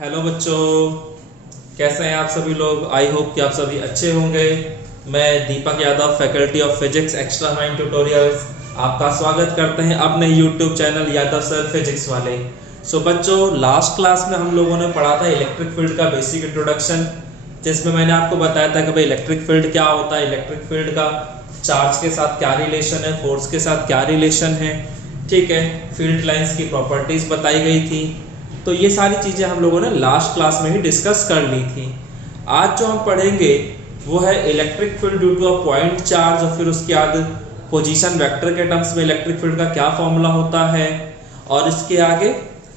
Hello बच्चों, कैसे हैं आप सभी लोग। आई होप कि आप सभी अच्छे होंगे। मैं Deepak Yadav, faculty of physics extra mind tutorials, आपका स्वागत करते हैं अपने YouTube channel Yadav sir physics वाले। बच्चों, लास्ट क्लास में हम लोगों ने पढ़ा था इलेक्ट्रिक फील्ड का बेसिक इंट्रोडक्शन, जिसमें मैंने आपको बताया था कि भाई इलेक्ट्रिक फील्ड क्या होता है, इलेक्ट्रिक फील्ड का चार्ज के साथ क्या रिलेशन है, फोर्स के साथ क्या रिलेशन है, ठीक है। फील्ड लाइंस की प्रॉपर्टीज बताई गई थी। तो ये सारी चीज़ें हम लोगों ने लास्ट क्लास में ही डिस्कस कर ली थी। आज जो हम पढ़ेंगे वो है electric field due to a point charge, और फिर उसके बाद पोजीशन वेक्टर के टर्म्स में इलेक्ट्रिक फील्ड का क्या फॉर्मूला होता है, और इसके आगे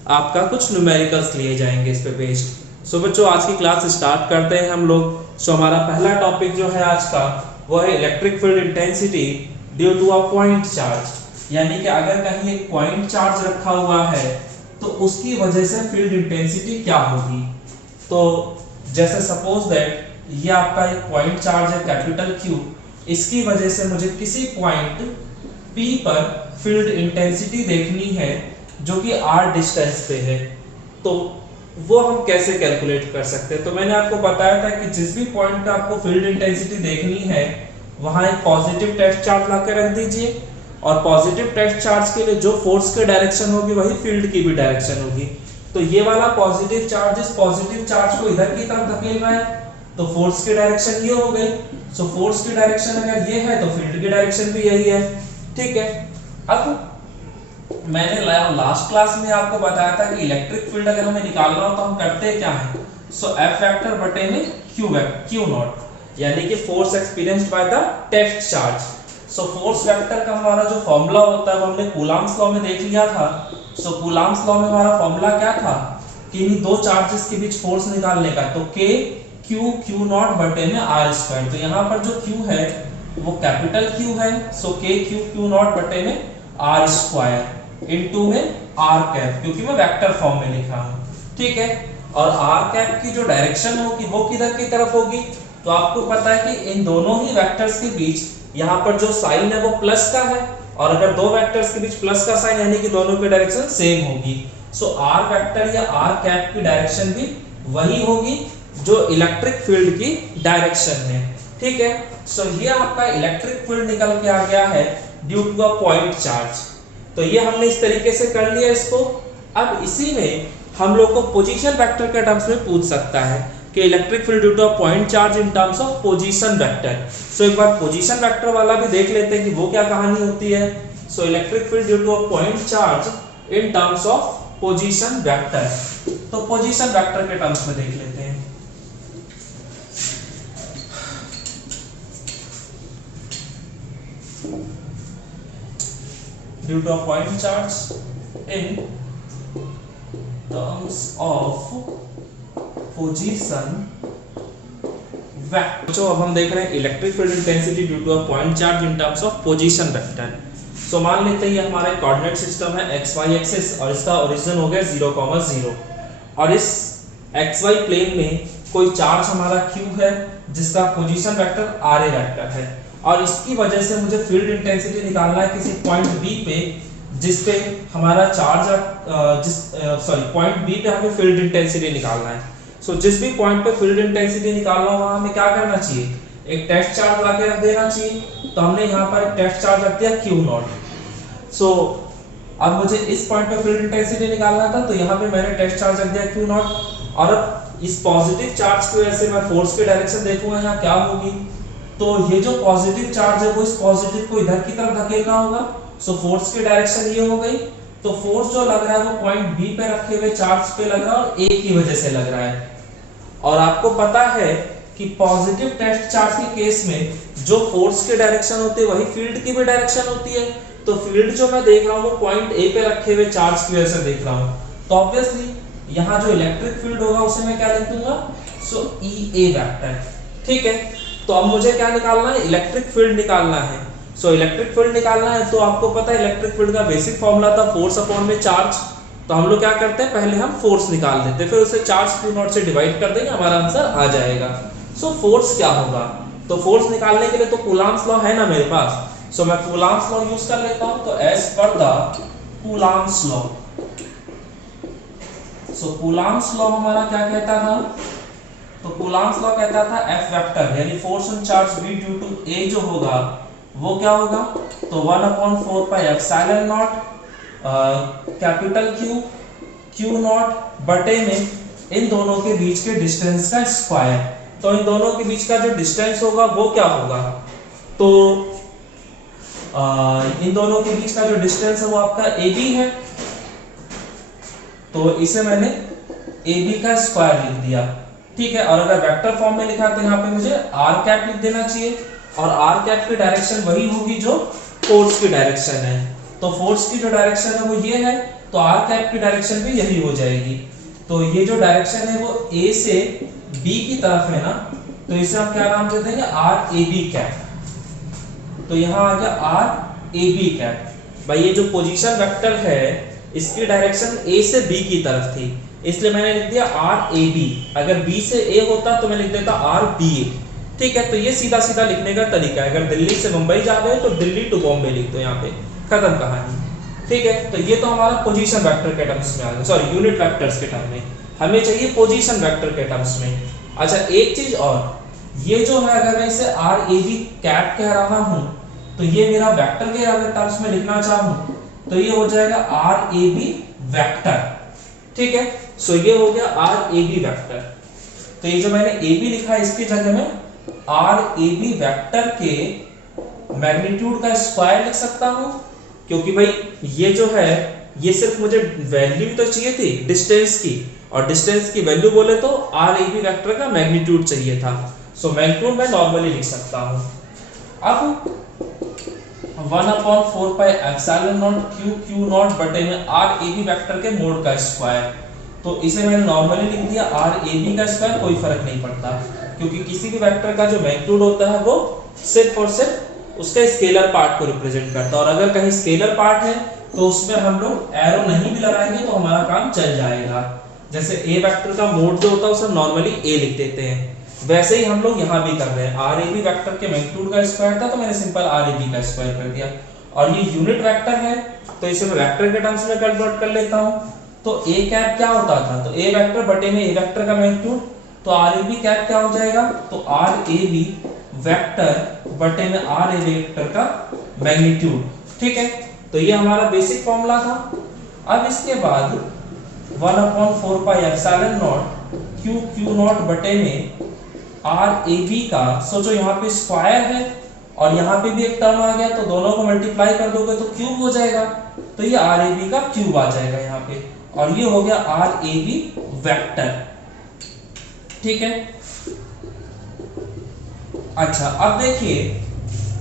आपका कुछ न्यूमेरिकल्स लिए जाएंगे इस पे बेस्ड। बच्चों, आज की क्लास स्टार्ट करते हैं हम लोग। हमारा पहला टॉपिक जो है आज का वो है electric field intensity due to a point charge. यानी कि अगर कहीं एक पॉइंट चार्ज रखा हुआ है तो उसकी वजह से फील्ड इंटेंसिटी क्या होगी। तो जैसे सपोज दैट ये आपका एक पॉइंट चार्ज है कैपिटल Q, इसकी वजह से मुझे किसी पॉइंट P पर फील्ड इंटेंसिटी देखनी है जो कि r डिस्टेंस पे है। तो वो हम कैसे कैलकुलेट कर सकते हैं। तो मैंने आपको बताया था कि जिस भी पॉइंट पे आपको फील्ड इंटेंसिटी देखनी है वहां एक पॉजिटिव टेस्ट चार्ज लाकर रख दीजिए, और पॉजिटिव टेस्ट चार्ज के लिए जो फोर्स की डायरेक्शन होगी वही फील्ड की भी डायरेक्शन होगी। तो ये वाला पॉजिटिव चार्ज इस पॉजिटिव चार्ज को इधर की तरफ धकेल रहा है, तो फोर्स की डायरेक्शन ये हो गई। फोर्स की डायरेक्शन अगर ये है तो फील्ड की डायरेक्शन भी यही है, ठीक है। अब मैंने लास्ट क्लास में आपको बताया था कि इलेक्ट्रिक फील्ड अगर हमें निकालना हो तो हम करते क्या है। F वेक्टर बटे में Q नॉट, यानी कि force experienced by the test charge. Force vector का हमारा जो फॉर्मूला होता है वो हमने कूलम्ब्स लॉ में देख लिया था। कूलम्ब्स लॉ में हमारा फॉर्मूला क्या था कि इन दो चार्जेस के बीच फोर्स निकालने का, तो K Q नॉट बटे में R स्क्वायर। तो यहाँ पर जो Q है वो कैपिटल Q है, K Q नॉट बटे में R स्क्वायर इनटू में R कैप, क्योंकि मैं वेक्टर फॉर्म में लिख रहा हूँ, ठीक है। और R कैप की जो डायरेक्शन होगी वो किधर की तरफ होगी। तो आपको पता है कि इन दोनों ही वेक्टर्स के बीच यहाँ पर जो साइन है वो प्लस का है, और अगर दो वेक्टर्स के बीच प्लस का साइन यानी कि दोनों की डायरेक्शन सेम होगी। आर वेक्टर या आर कैप की डायरेक्शन भी वही होगी जो इलेक्ट्रिक फील्ड की डायरेक्शन है, ठीक है। ये आपका इलेक्ट्रिक फील्ड निकल के आ गया है due to a point charge. तो ये हमने इस तरीके से कर लिया इसको। अब इसी में हम लोग को पोजीशन वेक्टर के टर्म्स में पूछ सकता है कि electric field due to a point charge in terms of position vector. एक बार पोजीशन वेक्टर वाला भी देख लेते हैं कि वो क्या कहानी होती है। Electric field due to a point charge in terms of position vector. तो पोजीशन वेक्टर के टर्म्स में देख लेते हैं। Due to a point charge in terms of position vector. अब हम देख रहे हैं electric field intensity due to a point charge in terms of position vector. मान लेते हैं ये हमारा कोऑर्डिनेट सिस्टम है XY एक्सिस, और इसका ओरिजिन हो गया 0, 0, और इस XY प्लेन में कोई चार्ज हमारा Q है जिसका पोजीशन वेक्टर RA वेक्टर है, और इसकी वजह से मुझे फील्ड इंटेंसिटी निकालना है किसी पॉइंट B पे जिस पे हमारा चार्ज पॉइंट B पे हमें फील्ड इंटेंसिटी निकालना है। जिस भी पॉइंट पे फील्ड इंटेंसिटी निकालना हो वहां हमें क्या करना चाहिए, एक टेस्ट चार्ज लाके रख देना चाहिए। तो हमने यहाँ पर एक टेस्ट चार्ज रख दिया Q नॉट। अब मुझे इस पॉइंट पे फील्ड इंटेंसिटी निकालना था, तो यहाँ पे मैंने टेस्ट चार्ज रख दिया Q नॉट, और अब इस पॉजिटिव चार्ज की वजह से मैं फोर्स की डायरेक्शन देखूंगा यहाँ क्या होगी। तो ये जो पॉजिटिव चार्ज है वो इस पॉजिटिव को इधर की तरफ धकेलना होगा। फोर्स की डायरेक्शन ये हो गई। तो फोर्स जो लग रहा है वो पॉइंट B पे रखे हुए चार्ज पे लग रहा है और A की वजह से लग रहा है। और आपको पता है कि पॉजिटिव टेस्ट चार्ज के केस में जो फोर्स की डायरेक्शन होती है वही फील्ड की भी डायरेक्शन होती है। तो फील्ड जो मैं देख रहा हूँ वो पॉइंट A पे रखे हुए चार्ज की वजह से देख रहा हूँ। तो ऑब्वियसली यहाँ जो इलेक्ट्रिक फील्ड होगा उसे मैं क्या लिख दूंगा, EA वेक्टर, ठीक है। तो अब मुझे क्या निकालना है, इलेक्ट्रिक फील्ड निकालना है। इलेक्ट्रिक फील्ड निकालना है तो आपको पता है इलेक्ट्रिक फील्ड का बेसिक फॉर्मूला था फोर्स अपॉन में चार्ज। तो हम लोग क्या करते हैं, पहले हम फोर्स निकाल देते हैं, फिर उसे चार्ज Q नॉट से डिवाइड कर देंगे, हमारा आंसर आ जाएगा। फोर्स क्या होगा, तो फोर्स निकालने के लिए तो कूलम्ब्स लॉ है ना मेरे पास। मैं कूलम्ब्स लॉ यूज कर लेता हूं। तो as per the Coulomb's law so Coulomb's law हमारा क्या कहता था, तो कूलॉम्स लॉ कहता था F वेक्टर यानी force on charge V due to A जो होगा वो क्या होगा, तो 1/4 pi epsilon naught capital Q naught बटे में इन दोनों के बीच के डिस्टेंस का स्क्वायर। तो इन दोनों के बीच का जो डिस्टेंस होगा वो क्या होगा, तो इन दोनों के बीच का जो डिस्टेंस है वो आपका AB है, तो इसे मैंने AB का स्क्वायर लिख दिया, ठीक है। और अगर वेक्टर फॉर्म में लिखा तो यहाँ पे मुझे r कैप लिख देना चाहिए, और r कैप की डायरेक्शन वही होगी जो फोर्स की डायरेक्शन है। तो फोर्स की जो डायरेक्शन है वो ये है, तो r कैप की डायरेक्शन भी यही हो जाएगी। तो ये जो डायरेक्शन है वो A से B की तरफ है ना, तो इसे हम क्या नाम दे देंगे, RAB कैप। तो यहाँ आ गया RAB कैप। भाई ये जो पोजीशन वेक्टर है इसकी डायरेक्शन A से B की तरफ थी, इसलिए मैंने लिख दिया RAB। अगर B से A होता तो मैं लिख देता RBA, ठीक है। तो ये सीधा सीधा लिखने का तरीका है। अगर दिल्ली से मुंबई जा रहे हो तो दिल्ली टू बॉम्बे लिख दो, यहाँ पे खत्म कहानी, ठीक है। तो ये तो हमारा पोजीशन वेक्टर के टर्म्स में आ गया, सॉरी यूनिट वेक्टर्स के टर्म में। हमें चाहिए पोजीशन वेक्टर के टर्म्स में। अच्छा एक चीज और, ये जो है अगर मैं इसे RAB कैप कह रहा हूं तो ये मेरा वेक्टर के अगर टर्म्स में लिखना चाहूं तो ये हो जाएगा RAB वेक्टर, ठीक है। सो ये हो गया RAB वेक्टर। तो ये जो मैंने AB लिखा है इसकी जगह में RAB वेक्टर के मैग्नीट्यूड का स्क्वायर लिख सकता हूं, क्योंकि भाई ये जो है ये सिर्फ मुझे वैल्यू तो चाहिए थी डिस्टेंस की, और डिस्टेंस की वैल्यू बोले तो RAB वेक्टर का मैग्नीट्यूड चाहिए था। सो मैग्नीट्यूड मैं नॉर्मली लिख सकता हूं। अब 1/4 pi epsilon not Q naught बटे में RAB वेक्टर के मोड का स्क्वायर। तो इसे मैंने नॉर्मली लिख दिया RAB का स्क्वायर, कोई फर्क नहीं पड़ता, क्योंकि किसी भी वेक्टर का जो मैग्नीट्यूड होता है वो सिर्फ और सिर्फ उसके स्केलर पार्ट को रिप्रेजेंट करता है। और अगर कहीं स्केलर पार्ट है तो उसमें हम लोग एरो नहीं भी लगाएंगे तो हमारा काम चल जाएगा। जैसे A वेक्टर का मोड जो होता है उसे नॉर्मली A लिख देते हैं, वैसे ही हम लोग यहाँ भी कर रहे हैं। RAB वेक्टर के मैग्नीट्यूड का स्क्वायर था तो मैंने सिंपल RAB का स्क्वायर कर दिया। और ये यूनिट वेक्टर है तो इसे मैं वेक्टर के टर्म्स में कन्वर्ट कर लेता हूँ। तो A कैप क्या होता था, तो A वेक्टर बटे में A वेक्टर का मैग्नीट्यूड, तो RAB कैप क्या हो जाएगा, तो RAB वेक्टर बटे में RAB वेक्टर का मैग्नीट्यूड, ठीक है। तो ये हमारा बेसिक फॉर्मूला था। अब इसके बाद 1/4 pi epsilon not Q naught बटे में RAB का, सोचो यहाँ पे स्क्वायर है और यहाँ पे भी एक टर्म आ गया, तो दोनों को मल्टीप्लाई कर दोगे तो क्यूब हो जाएगा, तो ये RAB का क्यूब आ जाएगा यहाँ पे, और ये हो गया RAB वेक्टर, ठीक है। अच्छा अब देखिए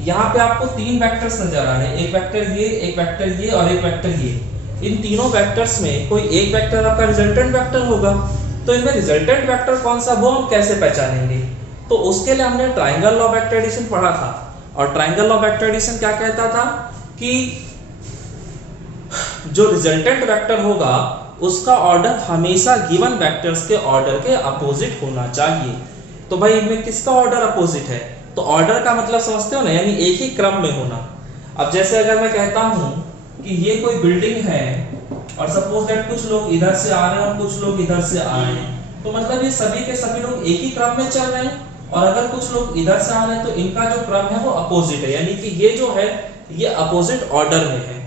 यहाँ पे आपको तीन वेक्टर्स नजर आ रहे हैं, एक वेक्टर ये, एक वेक्टर ये और एक वेक्टर ये। इन तीनों वेक्टर्स में कोई एक वेक्टर आपका रिजल्टेंट वेक्टर होगा, तो इनमें रिजल्टेंट वेक्टर कौन सा वो हम कैसे पहचानेंगे, तो उसके लिए हमने triangle law of vector addition पढ़ा था। और triangle law of vector addition क्या कहता था कि जो रिजल्टेंट वेक्टर होगा उसका ऑर्डर हमेशा गिवन वेक्टर्स के ऑर्डर के अपोजिट होना चाहिए। तो भाई इनमें किसका ऑर्डर अपोजिट है, तो ऑर्डर का मतलब समझते हो ना, यानी एक ही क्रम में होना। अब जैसे अगर मैं कहता हूं कि ये कोई बिल्डिंग है और सपोज दैट कुछ लोग इधर से आ रहे हैं और कुछ लोग इधर से आ रहे हैं, तो मतलब ये सभी के सभी लोग एक ही क्रम में चल रहे हैं, और अगर कुछ लोग इधर से आ रहे हैं तो इनका जो क्रम है वो अपोजिट है, यानी कि ये जो है ये अपोजिट ऑर्डर में है।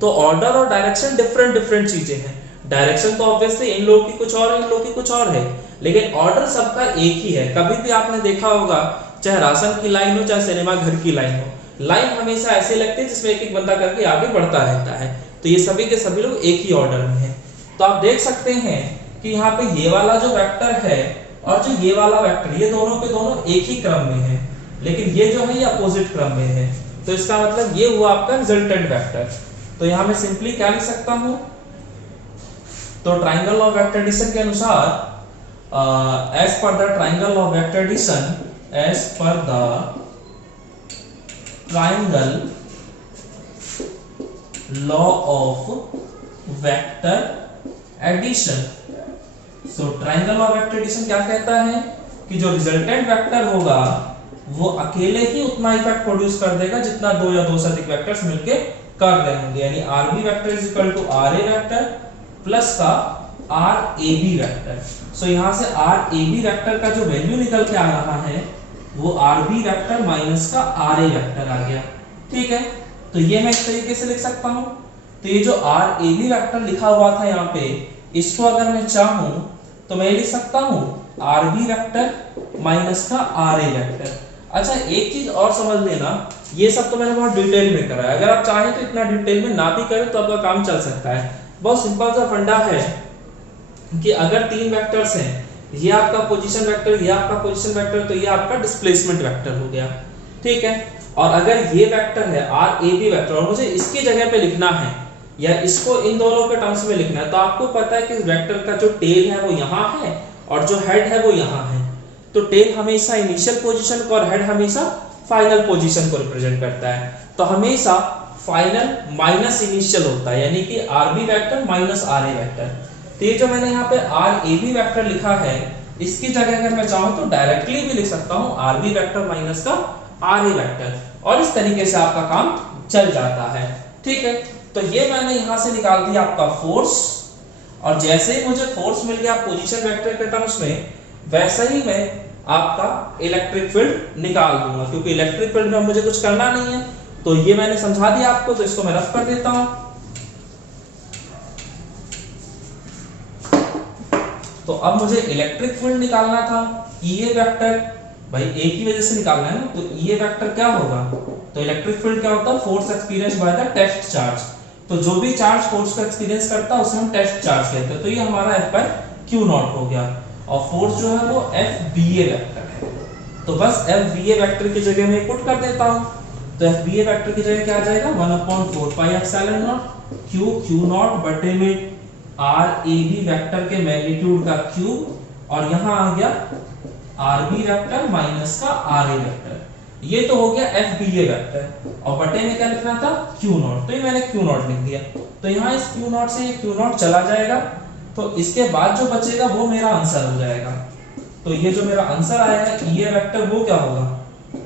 तो ऑर्डर और डायरेक्शन डिफरेंट चीजें हैं। डायरेक्शन तो ऑब्वियसली इन लोगों की कुछ और है, इन लोगों की कुछ और है, लेकिन ऑर्डर सबका एक ही है। कभी भी आपने देखा होगा चाहे राशन की लाइन हो चाहे सिनेमा घर की लाइन हो, लाइन हमेशा ऐसे लगती है जिसमें एक एक बंदा करके आगे बढ़ता रहता है। तो ये सभी के सभी लोग एक ही ऑर्डर में हैं। तो आप देख सकते हैं कि यहाँ पे ये वाला जो वेक्टर है और जो ये वाला वेक्टर, ये दोनों के दोनों एक ही क्रम में है, लेकिन ये जो है ये अपोजिट क्रम में है। तो इसका मतलब ये हुआ आपका रिजल्टेंट वेक्टर। तो यहाँ मैं सिंपली क्या लिख सकता हूँ, तो ट्रायंगल ऑफ वेक्टर एडिशन के अनुसार as per the triangle of vector addition, as per the triangle law of vector addition. So triangle of vector addition क्या कहता है कि जो रिजल्टेंट वेक्टर होगा वो अकेले ही उतना इफेक्ट प्रोड्यूस कर देगा जितना दो या दो से अधिक वेक्टर्स मिलके कर रहे होंगे, यानी RB vector is equal to RA vector plus का आर ए बी वेक्टर। सो यहाँ से आर ए बी वेक्टर का जो वैल्यू निकल के आ रहा है वो आर बी वेक्टर माइनस का आर ए वेक्टर आ गया। ठीक है, तो ये मैं इस तरीके से लिख सकता हूँ। तो ये जो आर ए बी वेक्टर लिखा हुआ था यहाँ पे, इसको अगर मैं चाहूँ तो मैं लिख सकता हूँ आर बी वेक्टर माइनस का आर ए वेक्टर। अच्छा, एक चीज और समझ लेना, ये सब तो मैंने बहुत डिटेल में करा है, अगर आप चाहें तो इतना डिटेल में ना भी करें तो आपका काम चल सकता है। बहुत सिंपल सा फंडा है कि अगर तीन वेक्टर्स हैं, ये आपका पोजीशन वेक्टर, ये आपका पोजीशन वेक्टर, तो ये आपका डिस्प्लेसमेंट वेक्टर हो गया। ठीक है, और अगर ये वेक्टर है आर ए बी वेक्टर और मुझे इसकी जगह पे लिखना है या इसको इन दोनों के टर्म्स में लिखना है, तो आपको पता है कि इस वेक्टर का जो टेल है वो यहाँ है और जो हेड है वो यहाँ है। तो टेल हमेशा इनिशियल पोजीशन को और हेड हमेशा फाइनल पोजीशन को रिप्रेजेंट करता है। तो हमेशा फाइनल माइनस इनिशियल होता है, यानी कि R B vector minus R A vector. तो ये जो मैंने यहाँ पे आर ए बी वेक्टर लिखा है, इसकी जगह अगर मैं चाहूँ तो डायरेक्टली भी लिख सकता हूँ आर बी वेक्टर माइनस का आर ए वेक्टर, और इस तरीके से आपका काम चल जाता है। ठीक है, तो ये मैंने यहाँ से निकाल दिया आपका फोर्स, और जैसे ही मुझे फोर्स मिल गया पोजीशन वेक्टर के टर्म्स में, वैसे ही मैं आपका इलेक्ट्रिक फील्ड निकाल दूंगा, क्योंकि इलेक्ट्रिक फील्ड में मुझे कुछ करना नहीं है। तो ये मैंने समझा दिया आपको, तो इसको मैं रफ कर देता हूं। तो अब मुझे इलेक्ट्रिक फील्ड निकालना था, ईए वेक्टर, भाई ए की वजह से निकालना है ना, तो ईए वेक्टर क्या होगा, तो इलेक्ट्रिक फील्ड क्या होता है, force experience by the test charge. तो जो भी चार्ज फोर्स का एक्सपीरियंस करता है उसे हम टेस्ट चार्ज कहते हैं। तो ये हमारा F बाय Q नॉट हो गया, और फोर्स जो है वो F बी ए वेक्टर है। तो बस F बी ए वेक्टर की जगह में पुट कर देता हूं, तो F बी ए वेक्टर की जगह क्या आ जाएगा, 1/4 pi epsilon not Q naught बटे में आर ए बी वेक्टर के मैग्नीट्यूड का क्यूब, और यहां आ गया आर बी वेक्टर माइनस का आर ए वेक्टर। ये तो हो गया F बी ए वेक्टर, और बटे में क्या लिखना था, Q नॉट। तो ये मैंने Q नॉट लिख दिया। तो यहाँ इस Q नॉट से ये Q नॉट चला जाएगा, तो इसके बाद जो बचेगा वो मेरा आंसर हो जाएगा। तो ये जो मेरा आंसर आएगा ये वेक्टर वो क्या होगा,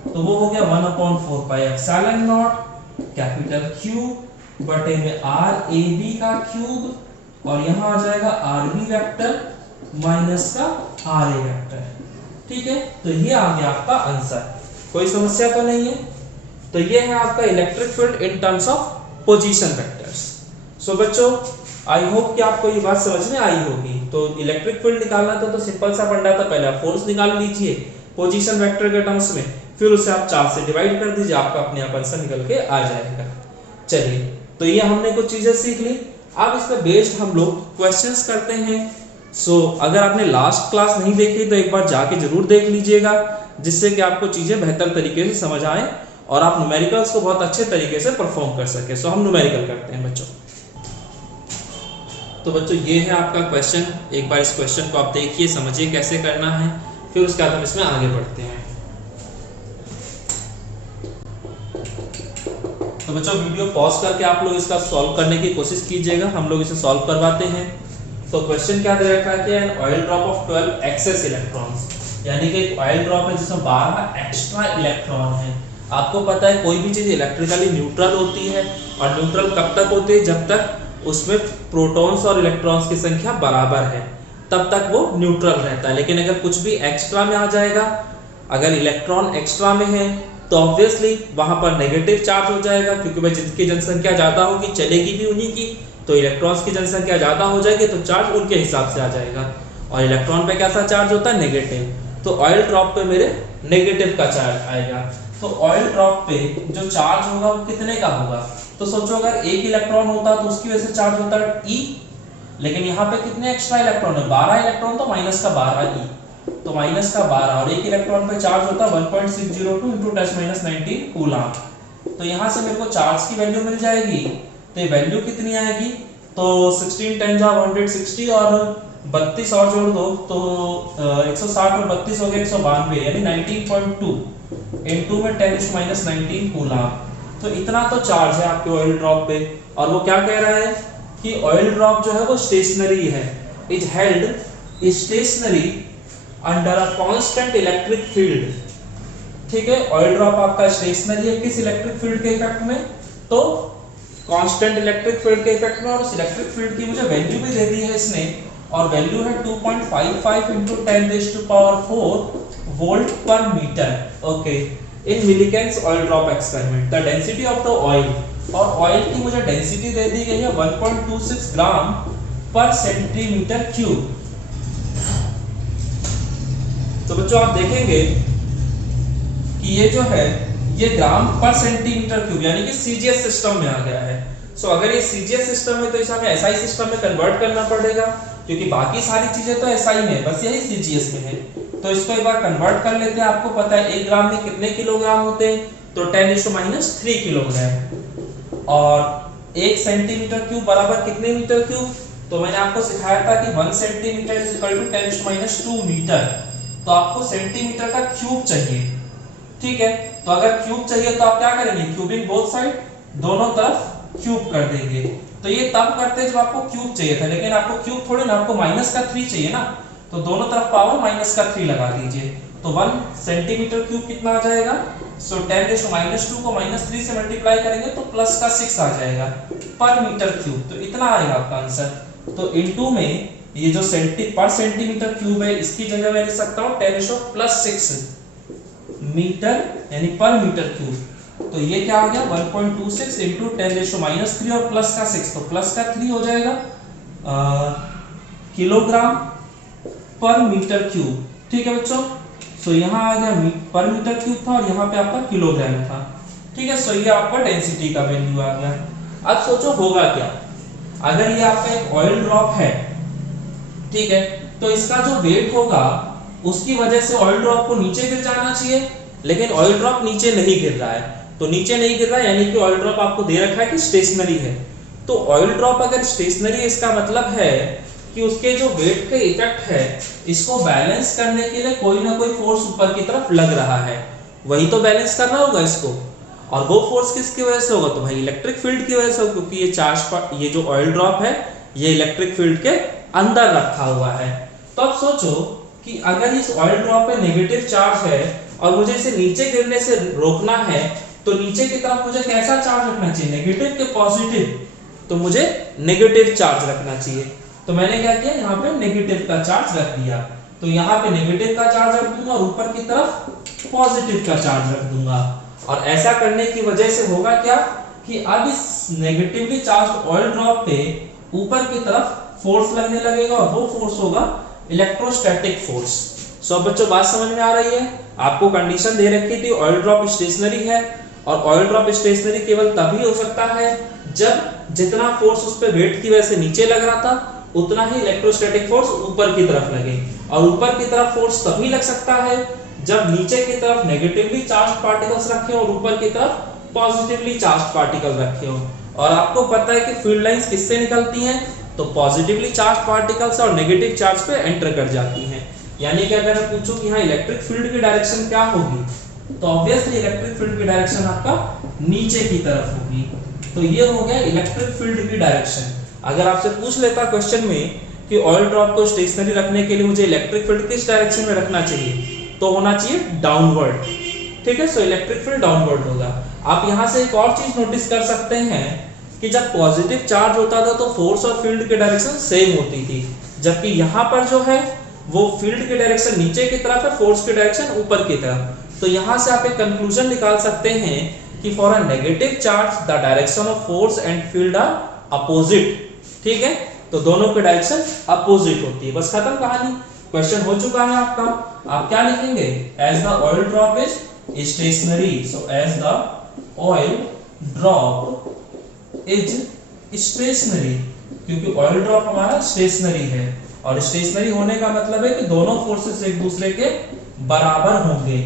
तो वो हो गया 1/4 pi epsilon naught capital Q बटे में आर ए बी का क्यूब, और यहाँ आ जाएगा आर बी वेक्टर माइनस का आर ए वेक्टर। ठीक है, तो ये आ गया आपका आंसर, कोई समस्या तो नहीं है। तो ये है आपका electric field in terms of position vectors. So बच्चों, आई होप कि आपको ये बात समझ में आई होगी। तो इलेक्ट्रिक फील्ड निकालना था तो सिंपल सा फंडा था, पहले आप फोर्स निकाल लीजिए पोजीशन वेक्टर के टर्म्स में, फिर उसे आप 4 से डिवाइड कर दीजिए, आपका अपने आप आंसर निकल के आ जाएगा। चलिए, तो ये हमने कुछ चीजें सीख ली। अब इस पे बेस्ड हम लोग क्वेश्चंस करते हैं। सो अगर आपने लास्ट क्लास नहीं देखी तो एक बार जाके जरूर देख लीजिएगा, जिससे कि आपको चीजें बेहतर तरीके से समझ आए और आप न्यूमेरिकल्स को बहुत अच्छे तरीके से परफॉर्म कर सके। सो हम न्यूमेरिकल करते हैं बच्चों। तो बच्चों ये है आपका क्वेश्चन, एक बार इस क्वेश्चन को आप देखिए, समझिए कैसे करना है, फिर उसके बाद हम इसमें आगे बढ़ते हैं। तो बच्चों वीडियो पॉज करके आप लोग इसका सॉल्व करने की कोशिश कीजिएगा, हम लोग इसे सॉल्व करवाते हैं। तो क्वेश्चन क्या दे रखा है कि an oil drop of 12 excess electrons, यानी कि एक ऑयल ड्रॉप है जिसमें 12 एक्स्ट्रा इलेक्ट्रॉन है। आपको पता है कोई भी चीज इलेक्ट्रिकली न्यूट्रल होती है, और न्यूट्रल कब तक होती है, जब तक उसमें प्रोटॉन्स और इलेक्ट्रॉन्स की संख्या बराबर है, तब तक वो न्यूट्रल रहता है। लेकिन अगर कुछ भी एक्स्ट्रा में आ जाएगा, अगर इलेक्ट्रॉन एक्स्ट्रा में है तो ऑब्वियसली वहां पर नेगेटिव चार्ज हो जाएगा, क्योंकि भाई जिनकी जनसंख्या ज्यादा होगी चलेगी भी उन्हीं की, तो इलेक्ट्रॉन्स की जनसंख्या ज्यादा हो जाएगी तो चार्ज उनके हिसाब से आ जाएगा, और इलेक्ट्रॉन पे कैसा चार्ज होता है, नेगेटिव। तो ऑयल ड्रॉप पे मेरे नेगेटिव का चार्ज आएगा। तो ऑयल ड्रॉप पे जो चार्ज होगा वो कितने का होगा, तो सोचो अगर एक इलेक्ट्रॉन होता तो उसकी वजह से चार्ज होता है E, लेकिन यहाँ पे कितने एक्स्ट्रा इलेक्ट्रॉन है, 12 इलेक्ट्रॉन, तो माइनस का 12 E, तो माइनस का 12, और एक इलेक्ट्रॉन पे चार्ज होता है 1.602 × 10⁻19 कूलम। तो यहाँ से मेरे को चार्ज की वैल्यू मिल जाएगी। तो ये वैल्यू कितनी आएगी, तो 16 10 160 और 32 और जोड़ दो तो 160 और 32 हो गए 192, यानी 19.2 × में 10⁻19 कूलम। तो इतना तो चार्ज है आपके ऑयल ड्रॉप पे, और वो क्या कह रहा है कि ऑयल ड्रॉप जो है वो स्टेशनरी है, is held stationary under a constant electric field. ठीक है, ऑयल ड्रॉप आपका स्टेशनरी है किस इलेक्ट्रिक फील्ड के इफेक्ट में, तो कांस्टेंट इलेक्ट्रिक फील्ड के इफेक्ट में, और उस इलेक्ट्रिक फील्ड की मुझे वैल्यू भी दे दी है इसने और वैल्यू है 2.55 into 10⁴ volt per metre. Okay, in Millikan's oil drop experiment the density of the oil, और ऑयल की मुझे डेंसिटी दे दी गई है 1.26 ग्राम पर सेंटीमीटर क्यूब। तो बच्चों आप देखेंगे कि ये जो है ये ग्राम पर सेंटीमीटर क्यूब यानी कि सीजीएस सिस्टम में आ गया है। सो अगर ये सीजीएस सिस्टम में तो इसे हमें एसआई सिस्टम में कन्वर्ट करना पड़ेगा, क्योंकि बाकी सारी चीजें तो एसआई में है, बस यही सीजीएस में है। तो इसको एक बार कन्वर्ट कर लेते हैं। आपको पता है 1 ग्राम में कितने किलोग्राम होते हैं, तो 10⁻³ किलोग्राम। और 1 सेंटीमीटर क्यूब बराबर कितने मीटर क्यूब, तो मैंने आपको सिखाया था कि 1 centimetre is equal to 10⁻² metre. तो आपको सेंटीमीटर का क्यूब चाहिए, ठीक है। तो अगर क्यूब चाहिए तो आप क्या करेंगे, क्यूबिंग बोथ साइड, दोनों तरफ क्यूब कर देंगे। तो ये तब करते हैं जब आपको क्यूब चाहिए था, लेकिन आपको क्यूब थोड़े ना, आपको -3 चाहिए ना, तो दोनों तरफ पावर -3 लगा दीजिए। तो 1 सेंटीमीटर क्यूब कितना आ जाएगा, सो 10⁻² को -3 से मल्टीप्लाई करेंगे तो +6 आ जाएगा पर मीटर क्यूब। तो इतना आएगा आपका आंसर। तो इनटू में ये जो पर सेंटीमीटर क्यूब है इसकी जगह मैं लिख सकता हूँ 10⁻6 मीटर यानी पर मीटर क्यूब। तो ये क्या आ गया 1.26 इंटू 10⁻³ और +6, तो +3 हो जाएगा किलोग्राम पर मीटर क्यूब, ठीक है बच्चों। सो यहाँ आ गया पर मीटर क्यूब था और यहाँ पे आपका किलोग्राम था, ठीक है। सो ये आपका डेंसिटी का वैल्यू आ गया। अब सोचो होगा क्या अगर ये आपका एक ऑयल ड्रॉप है, ठीक है, तो इसका जो वेट होगा उसकी वजह से ऑयल ड्रॉप को नीचे गिर जाना चाहिए, लेकिन ऑयल ड्रॉप नीचे नहीं गिर रहा है। तो नीचे नहीं गिर रहा है यानी कि ऑयल ड्रॉप आपको दे रखा है कि स्टेशनरी है। तो ऑयल ड्रॉप अगर स्टेशनरी है इसका मतलब है कि उसके जो वेट के इफेक्ट है इसको बैलेंस करने के लिए कोई ना कोई फोर्स ऊपर की तरफ लग रहा है, वही तो बैलेंस करना होगा इसको। और वो फोर्स किसकी वजह से होगा, तो भाई इलेक्ट्रिक फील्ड की वजह से, क्योंकि ये चार्ज ये जो ऑयल ड्रॉप है ये इलेक्ट्रिक फील्ड के अंदर रखा हुआ है। तो अब सोचो कि अगर इस ऑयल ड्रॉप पे नेगेटिव चार्ज है और मुझे इसे नीचे गिरने से रोकना है, तो नीचे की तरफ मुझे कैसा चार्ज रखना चाहिए, नेगेटिव के पॉजिटिव, तो मुझे नेगेटिव चार्ज रखना चाहिए। तो मैंने क्या किया, यहाँ पे नेगेटिव का चार्ज रख दिया। तो यहाँ पे नेगेटिव का चार्ज रख दूंगा और ऊपर की तरफ पॉजिटिव का चार्ज रख दूंगा। और ऐसा करने की वजह से होगा क्या कि अब इस नेगेटिवली चार्ज ऑयल ड्रॉप पे ऊपर की तरफ फोर्स लगने लगेगा और वो फोर्स होगा इलेक्ट्रोस्टैटिक फोर्स। सो अब बच्चों बात समझ में आ रही है। आपको कंडीशन दे रखी थी ऑयल ड्रॉप स्टेशनरी है, और ऑयल ड्रॉप स्टेशनरी केवल तभी हो सकता है जब जितना फोर्स उस पे वेट की वजह से नीचे लग रहा था उतना ही इलेक्ट्रोस्टैटिक फोर्स ऊपर की तरफ लगे। और ऊपर की तरफ फोर्स तभी लग सकता है जब नीचे की तरफ नेगेटिवली चार्ज पार्टिकल्स रखे हो और ऊपर की तरफ पॉजिटिवली चार्ज पार्टिकल रखे हो। और आपको पता है कि फील्ड लाइंस किससे निकलती हैं, तो पॉजिटिवली चार्ज पार्टिकल्स और नेगेटिव चार्ज पे एंटर कर जाती हैं। यानी कि अगर मैं पूछूं कि हाँ इलेक्ट्रिक फील्ड की डायरेक्शन क्या होगी, तो ऑब्वियसली इलेक्ट्रिक फील्ड की डायरेक्शन आपका नीचे की तरफ होगी। तो ये हो गया इलेक्ट्रिक फील्ड की डायरेक्शन। अगर आपसे पूछ लेता क्वेश्चन में कि ऑयल ड्रॉप को स्टेशनरी रखने के लिए मुझे इलेक्ट्रिक फील्ड किस डायरेक्शन में रखना चाहिए, तो होना चाहिए डाउनवर्ड, ठीक है। सो इलेक्ट्रिक फील्ड डाउनवर्ड होगा। आप यहाँ से एक और चीज नोटिस कर सकते हैं कि जब पॉजिटिव चार्ज होता था तो फोर्स और फील्ड की डायरेक्शन सेम होती थी, जबकि यहाँ पर जो है वो फील्ड की डायरेक्शन नीचे की तरफ है, फोर्स की डायरेक्शन ऊपर की तरफ। तो यहाँ से आप एक कंक्लूजन निकाल सकते हैं कि for a negative charge the direction of force and field are opposite, ठीक है। तो दोनों की डायरेक्शन अपोजिट होती है। बस खत्म कहानी, क्वेश्चन हो चुका है आपका। आप क्या लिखेंगे, as the oil drop is stationary, so as the oil drop is stationary, क्योंकि ऑयल ड्रॉप हमारा स्टेशनरी है और स्टेशनरी होने का मतलब है कि दोनों फोर्सेस एक दूसरे के बराबर होंगे,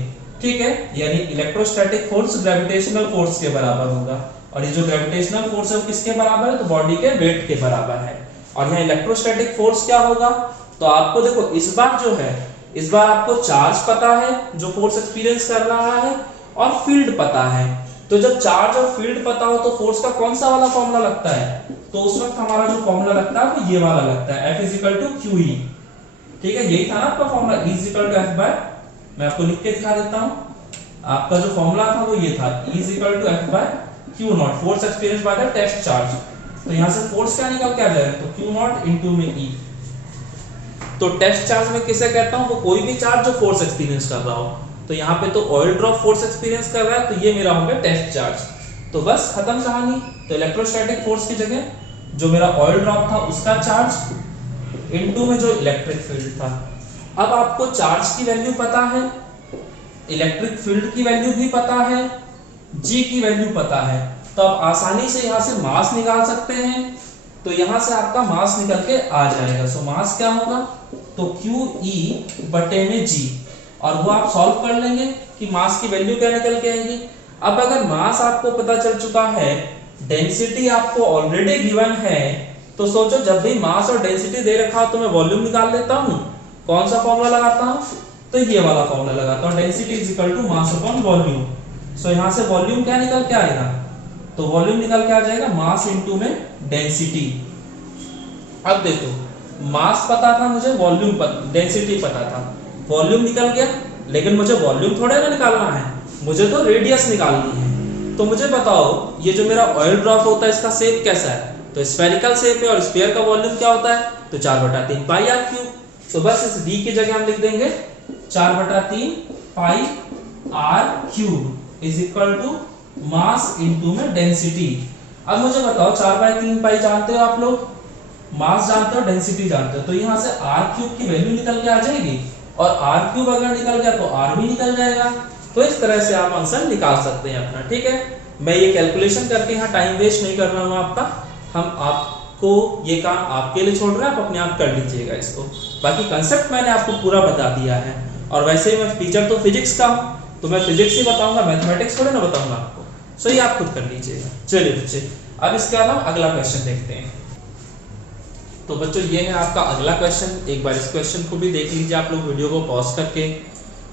ठीक है। यानी इलेक्ट्रोस्टैटिक फोर्स ग्रेविटेशनल फोर्स के बराबर होगा, और ये जो ग्रेविटेशनल फोर्स है वो किसके बराबर है, तो बॉडी के वेट के बराबर है। और यहाँ इलेक्ट्रोस्टैटिक फोर्स क्या होगा, तो आपको देखो इस बार जो है, इस बार आपको चार्ज पता है जो फोर्स एक्सपीरियंस कर रहा है, और फील्ड पता है। तो जब चार्ज और फील्ड पता हो तो फोर्स का कौन सा वाला फॉर्मूला लगता है, तो उस वक्त हमारा जो फॉर्मूला लगता है वो ये वाला लगता है, F = QE, ठीक है। यही था ना आपका फॉर्मूला, E = F/, मैं आपको लिख के दिखा देता हूं। आपका जो फॉर्मूला था वो ये था, E = F/Q0, force experience by the test charge. तो यहां से फोर्स क्या निकल के आ जाएगा, तो Q0 * में E, तो टेस्ट चार्ज में किसे कहता हूँ, वो कोई भी चार्ज जो फोर्स एक्सपीरियंस कर रहा हो। तो यहाँ पे तो ऑयल ड्रॉप फोर्स एक्सपीरियंस कर रहा है, तो ये मेरा हो गया टेस्ट चार्ज। तो बस खत्म कहानी। तो इलेक्ट्रोस्टैटिक फोर्स की जगह जो मेरा ऑयल ड्रॉप था उसका चार्ज इनटू में जो इलेक्ट्रिक फील्ड था। अब आपको चार्ज की वैल्यू पता है, इलेक्ट्रिक फील्ड की वैल्यू भी पता है, जी की वैल्यू पता है, तो आप आसानी से यहाँ से मास निकाल सकते हैं। तो यहाँ से आपका मास निकल के आ जाएगा। सो मास क्या होगा, तो QE बटे में G, और वो आप सॉल्व कर लेंगे कि मास की वैल्यू क्या निकल के आएगी। अब अगर मास आपको पता चल चुका है, डेंसिटी आपको ऑलरेडी गिवन है, तो सोचो जब भी मास और डेंसिटी दे रखा हो तो मैं वॉल्यूम निकाल लेता हूँ। कौन सा फॉर्मूला लगाता हूँ, तो ये वाला फॉर्मूला लगाता हूँ, density is equal to mass upon volume. So यहाँ से वॉल्यूम क्या निकल के आएगा, तो वॉल्यूम निकल के आ जाएगा मास इनटू में डेंसिटी। अब देखो मास पता था मुझे, वॉल्यूम डेंसिटी पता था, वॉल्यूम निकल गया, लेकिन मुझे वॉल्यूम थोड़े ना निकालना है, मुझे तो रेडियस निकालनी है। तो मुझे बताओ ये जो मेरा ऑयल ड्रॉप होता है इसका शेप कैसा है, तो स्फेरिकल शेप है, और स्फीयर का वॉल्यूम क्या होता है, तो 4/3 पाई आर क्यूब। तो बस इस d की जगह हम लिख देंगे 4/3 pi R cube is equal to mass into में डेंसिटी। अब मुझे बताओ 4/3 पाई जानते हो आप लोग, मास जानते हो, डेंसिटी जानते हो, तो यहाँ से आर क्यूब की वैल्यू निकल के आ जाएगी, और आर क्यूब अगर निकल गया तो आर भी निकल जाएगा। तो इस तरह से आप आंसर निकाल सकते हैं अपना। ठीक है, मैं ये कैलकुलेशन करके यहाँ टाइम वेस्ट नहीं कर रहा हूँ आपका, हम आपको ये काम आपके लिए छोड़ रहे हैं, आप अपने आप कर लीजिएगा इसको। बाकी कंसेप्ट मैंने आपको पूरा बता दिया है, और वैसे ही मैं टीचर तो फिजिक्स का हूँ, तो मैं फिजिक्स ही बताऊंगा, मैथमेटिक्स थोड़े ना बताऊंगा आपको। सो ये आप खुद कर लीजिएगा। चलिए बच्चे, अब इसके बाद हम अगला क्वेश्चन देखते हैं। तो बच्चों ये है आपका अगला क्वेश्चन। एक बार इस क्वेश्चन को भी देख लीजिए आप लोग वीडियो को पॉज करके,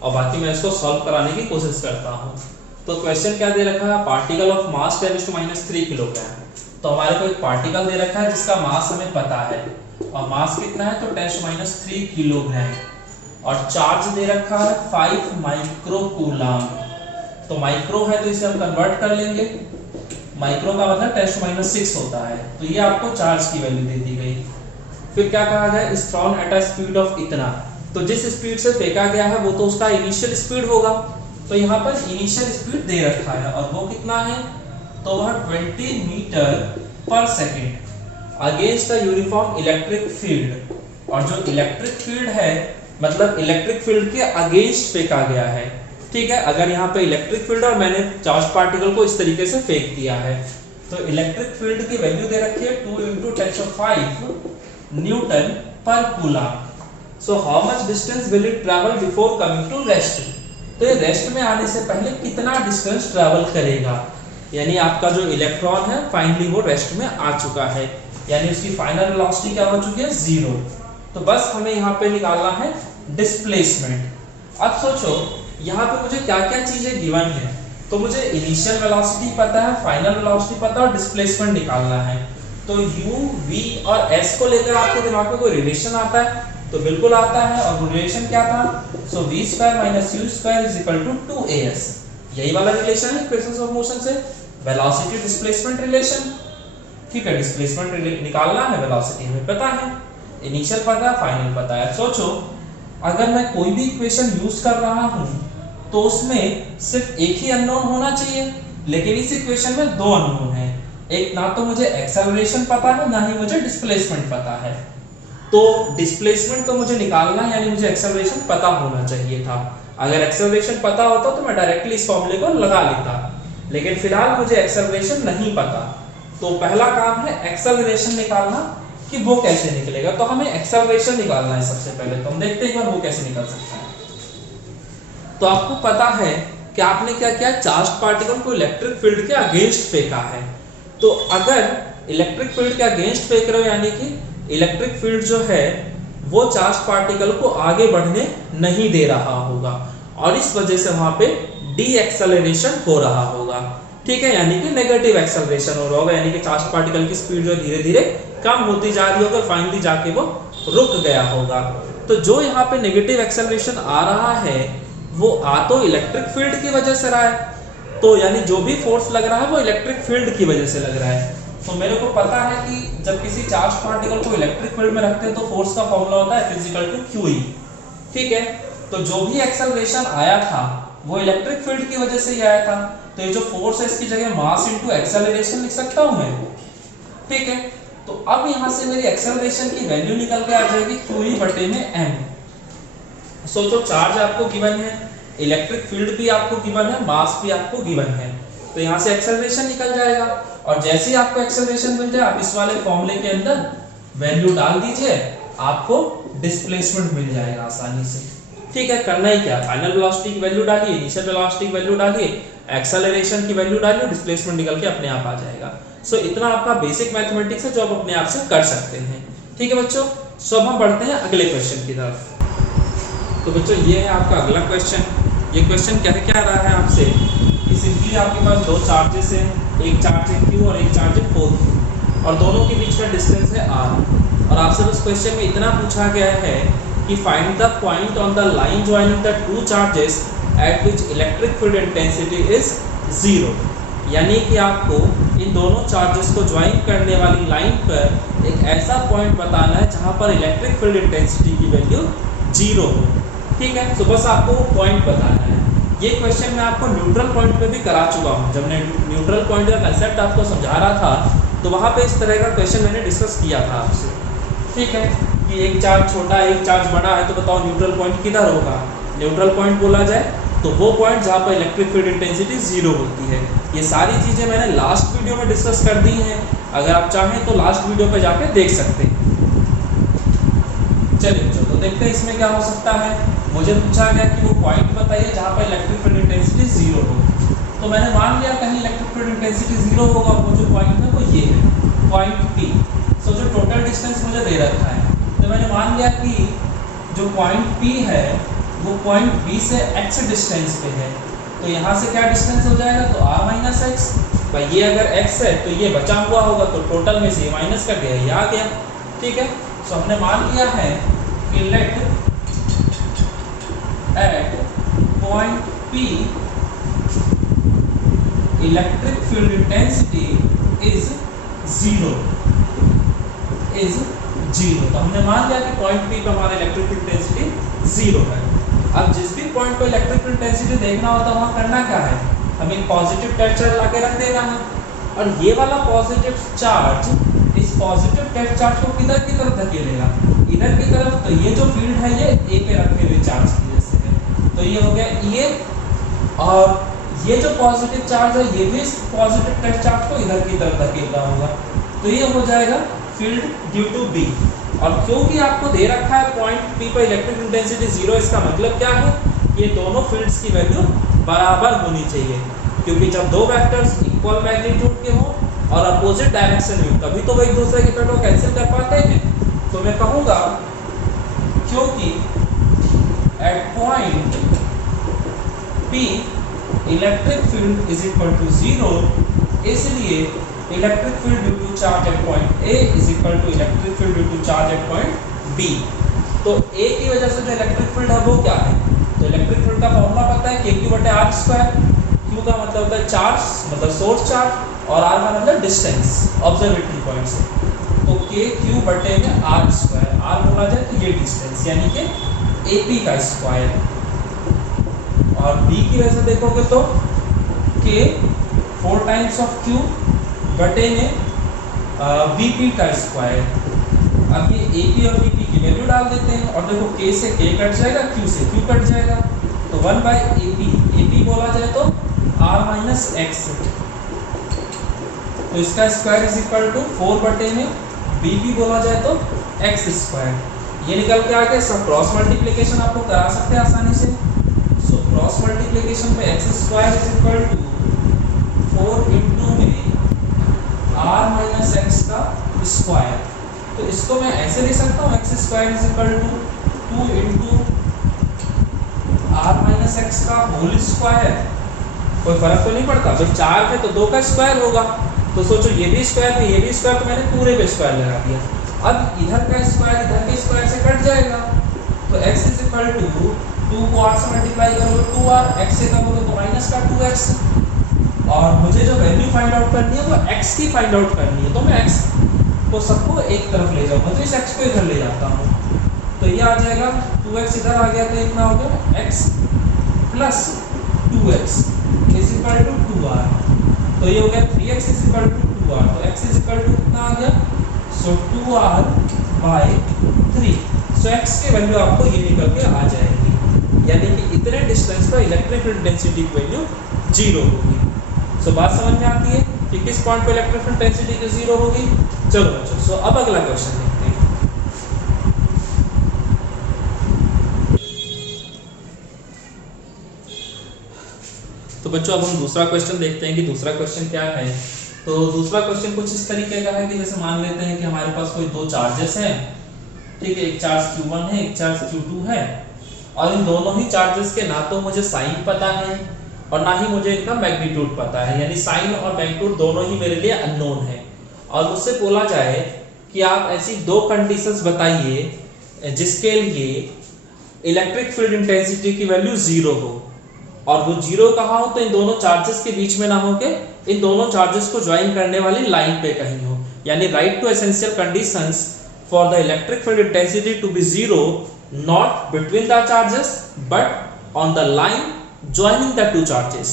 और बाकी मैं इसको सॉल्व कराने की कोशिश करता हूँ। तो क्वेश्चन क्या दे रखा है, पार्टिकल ऑफ मास 10⁻³ किलोग्राम। तो हमारे को एक पार्टिकल दे रखा है जिसका मास हमें पता है, और मास कितना है, तो 10⁻³ किलोग्राम, और चार्ज दे रखा है 5 माइक्रो कूलम। तो माइक्रो है तो इसे हम कन्वर्ट कर लेंगे, माइक्रो का मतलब 10⁻6 होता है। तो ये आपको चार्ज की वैल्यू दे दी गई। फिर क्या कहा गया, is throne at a speed of इतना। तो जिस स्पीड से फेंका गया है वो तो उसका इनिशियल स्पीड होगा, तो यहाँ पर इनिशियल स्पीड दे रखा है, और वो कितना है, तो वह 20 मीटर पर second against the uniform electric field. और जो इलेक्ट्रिक फील्ड है मतलब इलेक्ट्रिक फील्ड के अगेंस्ट फेंका गया है। ठीक है, अगर यहाँ पे इलेक्ट्रिक फील्ड और मैंने चार्ज पार्टिकल को इस तरीके से फेंक दिया है, तो इलेक्ट्रिक फील्ड की वैल्यू दे रखी है 2 × 10⁵ newton per coulomb. So how much distance will it travel before coming to rest. तो ये रेस्ट में आने से पहले कितना डिस्टेंस ट्रैवल करेगा, यानी आपका जो इलेक्ट्रॉन है फाइनली वो रेस्ट में आ चुका है, यानी उसकी फाइनल वेलोसिटी क्या हो चुकी है, 0। तो बस हमें यहाँ पे निकालना है डिस्प्लेसमेंट। अब सोचो यहाँ पे मुझे क्या क्या चीजें गिवन है, तो मुझे इनिशियल वेलोसिटी पता है, फाइनल वेलोसिटी पता है, और डिस्प्लेसमेंट निकालना है। तो u, v और s को लेकर आपके दिमाग में कोई रिलेशन आता है, तो बिल्कुल आता है, और वो रिलेशन क्या था, सो v² - u² = 2as। यही वाला रिलेशन है इक्वेशंस ऑफ मोशन से, वेलोसिटी डिस्प्लेसमेंट रिलेशन। ठीक है, डिस्प्लेसमेंट निकालना है, वेलोसिटी हमें पता है, इनिशियल पता है, फाइनल पता है। सोचो अगर मैं कोई भी इक्वेशन यूज कर रहा हूं तो उसमें सिर्फ एक ही अननोन होना चाहिए, लेकिन इस इक्वेशन में 2 अननोन हैं। एक ना तो मुझे एक्सेलरेशन पता है, ना ही मुझे डिस्प्लेसमेंट पता है। तो डिस्प्लेसमेंट तो मुझे निकालना है, यानी मुझे एक्सेलरेशन पता होना चाहिए था। अगर एक्सेलरेशन पता होता तो मैं डायरेक्टली इस फॉर्मूले को लगा लेता, लेकिन फिलहाल मुझे एक्सेलरेशन नहीं पता। तो पहला काम है एक्सेलरेशन निकालना कि वो कैसे निकलेगा। तो हमें एक्सेलरेशन निकालना है सबसे पहले, तो हम देखते हैं वो कैसे निकल सकता है। तो आपको पता है कि आपने क्या किया, चार्ज पार्टिकल को इलेक्ट्रिक फील्ड के अगेंस्ट फेंका है। तो अगर इलेक्ट्रिक फील्ड के अगेंस्ट फेंक रहे हो, यानी कि इलेक्ट्रिक फील्ड जो है वो चार्ज पार्टिकल को आगे बढ़ने नहीं दे रहा होगा, और इस वजह से वहां पे डी एक्सेलरेशन हो रहा होगा। ठीक है, यानी कि नेगेटिव एक्सेलरेशन हो रहा होगा, यानी कि चार्ज पार्टिकल की स्पीड जो धीरे धीरे कम होती जा रही होगी, फाइनली जाके वो रुक गया होगा। तो जो यहाँ पे नेगेटिव एक्सेलरेशन आ रहा है वो आ तो इलेक्ट्रिक फील्ड की वजह से रहा है, तो यानी जो भी फोर्स लग रहा है वो इलेक्ट्रिक फील्ड की वजह से लग रहा है। तो मेरे को पता है कि जब किसी चार्ज पार्टिकल को इलेक्ट्रिक फील्ड में रखते हैं तो फोर्स का फॉर्मूला होता है F = QE। ठीक है, तो जो भी एक्सेलरेशन आया था वो इलेक्ट्रिक फील्ड की वजह से ही आया था, तो ये जो फोर्स है इसकी जगह मास इनटू एक्सेलरेशन लिख सकता हूं मैं। ठीक है, तो अब यहां से मेरी एक्सेलरेशन की वैल्यू निकल के आ जाएगी QE/m। सोचो चार्ज आपको गिवन है, इलेक्ट्रिक फील्ड भी आपको गिवन है, मास भी आपको गिवन है, तो यहां से एक्सेलरेशन निकल जाएगा। और जैसे ही आपको एक्सेलरेशन मिल जाए आप इस वाले फॉर्मूले के अंदर वैल्यू डाल दीजिए, आपको डिस्प्लेसमेंट मिल जाएगा आसानी से। ठीक है, करना ही क्या, फाइनल वेलोसिटी की वैल्यू डालिए, इनिशियल वेलोसिटी की वैल्यू डालिए, एक्सेलरेशन की वैल्यू डालिए, डिस्प्लेसमेंट निकल के अपने आप आ जाएगा। सो इतना आपका बेसिक मैथमेटिक्स है जो आप अपने आप से कर सकते हैं। ठीक है बच्चों, सो अब हम बढ़ते हैं अगले क्वेश्चन की तरफ। तो बच्चों ये है आपका अगला क्वेश्चन। ये क्वेश्चन क्या रहा है आपसे कि सिंपली आपके पास दो चार्जेस हैं, एक चार्ज है Q और एक चार्ज है 4Q, और दोनों के बीच का डिस्टेंस है R। और आपसे बस क्वेश्चन में इतना पूछा गया है कि find the point on the line joining the two charges eight which electric field intensity is 0। यानी कि आपको इन दोनों चार्जेस को ज्वाइन करने वाली लाइन पर एक ऐसा पॉइंट बताना है जहां पर इलेक्ट्रिक फील्ड इंटेंसिटी की वैल्यू 0 हो। ठीक है, तो बस आपको वो पॉइंट बताना है। ये क्वेश्चन मैं आपको न्यूट्रल पॉइंट पे भी करा चुका हूँ। जब मैं न्यूट्रल पॉइंट का कंसेप्ट आपको समझा रहा था तो वहाँ पे इस तरह का क्वेश्चन मैंने डिस्कस किया था आपसे। ठीक है, कि एक चार्ज छोटा एक चार्ज बड़ा है, तो बताओ न्यूट्रल पॉइंट किधर होगा। न्यूट्रल पॉइंट बोला जाए तो वो पॉइंट जहाँ पर इलेक्ट्रिक फील्ड इंटेंसिटी 0 होती है। ये सारी चीज़ें मैंने लास्ट वीडियो में डिस्कस कर दी हैं, अगर आप चाहें तो लास्ट वीडियो पर जाके देख सकते हैं। चलिए तो देखते हैं इसमें क्या हो सकता है। मुझे पूछा गया कि वो पॉइंट बताइए जहाँ पर इलेक्ट्रिक फील्ड इंटेंसिटी 0 हो। तो मैंने मान लिया कहीं इलेक्ट्रिक फील्ड इंटेंसिटी 0 होगा, वो जो पॉइंट है वो ये है पॉइंट P। सो जो टोटल डिस्टेंस मुझे दे रखा है, तो मैंने मान लिया कि जो पॉइंट P है वो पॉइंट B से x डिस्टेंस पे है। तो यहाँ से क्या डिस्टेंस हो जाएगा, तो r - x। भाई ये अगर x है तो ये बचा हुआ होगा, तो टोटल में से ये माइनस कर दिया, ये आ गया। ठीक है, तो हमने मान लिया है कि let at point P electric field intensity is 0। तो हमने मान लिया कि पॉइंट P पे हमारा इलेक्ट्रिक फील्ड इंटेंसिटी 0 है। अब जिस भी पॉइंट पर इलेक्ट्रिक फील्ड इंटेंसिटी देखना होता है वहाँ करना क्या है, हमें एक पॉजिटिव टेंशन लाके रख देना है। और ये वाला पॉजिटिव चार्ज इस पॉजिटिव टेस्ट चार्ज को किधर की तरफ धकेलेगा, इधर की तरफ। तो ये जो फील्ड है ये A पे रखे हुए चार्ज की वजह से है, तो ये हो गया ये। और ये जो पॉजिटिव चार्ज है ये भी इस पॉजिटिव टेस्ट चार्ज को इधर की तरफ धकेल रहा होगा, तो ये हो जाएगा फील्ड ड्यू टू B। और क्योंकि आपको दे रखा है पॉइंट P पर इलेक्ट्रिक इंटेंसिटी 0, इसका मतलब क्या है, ये दोनों फील्ड्स की वैल्यू बराबर होनी चाहिए। क्योंकि जब दो वेक्टर्स इक्वल मैग्नीट्यूड के हों और अपोजिट डायरेक्शन में, तभी तो वो एक दूसरे के इफेक्ट को कैंसिल कर पाते हैं। तो मैं कहूँगा क्योंकि at point P electric field is equal to 0, इसलिए electric field due to charge at point A is equal to electric field due to charge at point B। तो A की वजह से जो इलेक्ट्रिक फील्ड है वो क्या है, तो इलेक्ट्रिक फील्ड का फॉर्मूला पता है KQ/R²। Q का मतलब होता है चार्ज, मतलब सोर्स चार्ज, और R का मतलब डिस्टेंस ऑब्जर्वेटरी पॉइंट से। तो KQ/R², R बोला जाए तो ये डिस्टेंस यानी कि AP का स्क्वायर। और B की वजह से देखोगे तो K 4 टाइम्स ऑफ Q बटे में BP का स्क्वायर। अब ये AP और BP की वैल्यू डाल देते हैं, और देखो K से K कट जाएगा, Q से Q कट जाएगा, तो 1/AP। AP बोला जाए तो R - x, तो इसका स्क्वायर इज इक्वल टू 4 बटे में BP बोला जाए तो x²। ये निकल के आ गया। सब क्रॉस मल्टीप्लिकेशन आपको करा सकते हैं आसानी से। सो क्रॉस मल्टीप्लिकेशन पे x² is equal to 4 into में R - x का स्क्वायर। तो इसको मैं ऐसे लिख सकता हूँ x² is equal to 2 into R - x का होल स्क्वायर। कोई फर्क तो नहीं पड़ता, जब 4 है तो 2 का स्क्वायर होगा। तो सोचो ये भी स्क्वायर है ये भी स्क्वायर, तो मैंने पूरे पे स्क्वायर लगा दिया। अब इधर का स्क्वायर इधर के स्क्वायर से कट जाएगा, तो x इज इक्वल टू 2 को r से मल्टीप्लाई करोगे 2r, x से करोगे तो माइनस का 2x। और मुझे जो वैल्यू फाइंड आउट करनी है वो x की फाइंड आउट करनी है, तो मैं x को सबको एक तरफ ले जाऊंगा, तो इस x को इधर ले जाता हूँ, तो ये आ जाएगा 2x इधर आ गया, तो इतना हो गया x plus 2x is equal to 2r, तो ये हो गया 3x is equal to 2r, तो x इज इक्वल टू कितना आ गया, सो 2r बाय 3, सो x की वैल्यू आपको ये निकल के आ जाएगी, यानी कि इतने डिस्टेंस पर इलेक्ट्रिक फील्ड डेंसिटी की वैल्यू 0 होगी। सो बात समझ में आती है कि किस पॉइंट पे इलेक्ट्रिक फील्ड डेंसिटी की 0 होगी। चलो बच्चों, सो अब अगला क्वेश्चन देखते हैं। तो बच्चों अब हम दूसरा क्वेश्चन देखते हैं कि दूसरा क्वेश्चन क्या है। तो दूसरा क्वेश्चन कुछ इस तरीके का है कि जैसे मान लेते हैं कि हमारे पास कोई दो चार्जेस हैं, ठीक है, एक चार्ज Q1 है, एक चार्ज Q2 है, और इन दोनों ही चार्जेस के ना तो मुझे साइन पता है और ना ही मुझे इनका मैग्नीट्यूड पता है, यानी साइन और मैग्नीट्यूड दोनों ही मेरे लिए अननोन है। और मुझसे बोला जाए कि आप ऐसी दो कंडीशंस बताइए जिसके लिए इलेक्ट्रिक फील्ड इंटेंसिटी की वैल्यू 0 हो, और वो 0 कहाँ हो, तो इन दोनों चार्जेस के बीच में ना हो के इन दोनों चार्जेस को ज्वाइन करने वाली लाइन पे कहीं हो, यानी write two essential conditions for the electric field intensity to be 0 not between the charges but on the line joining the two charges.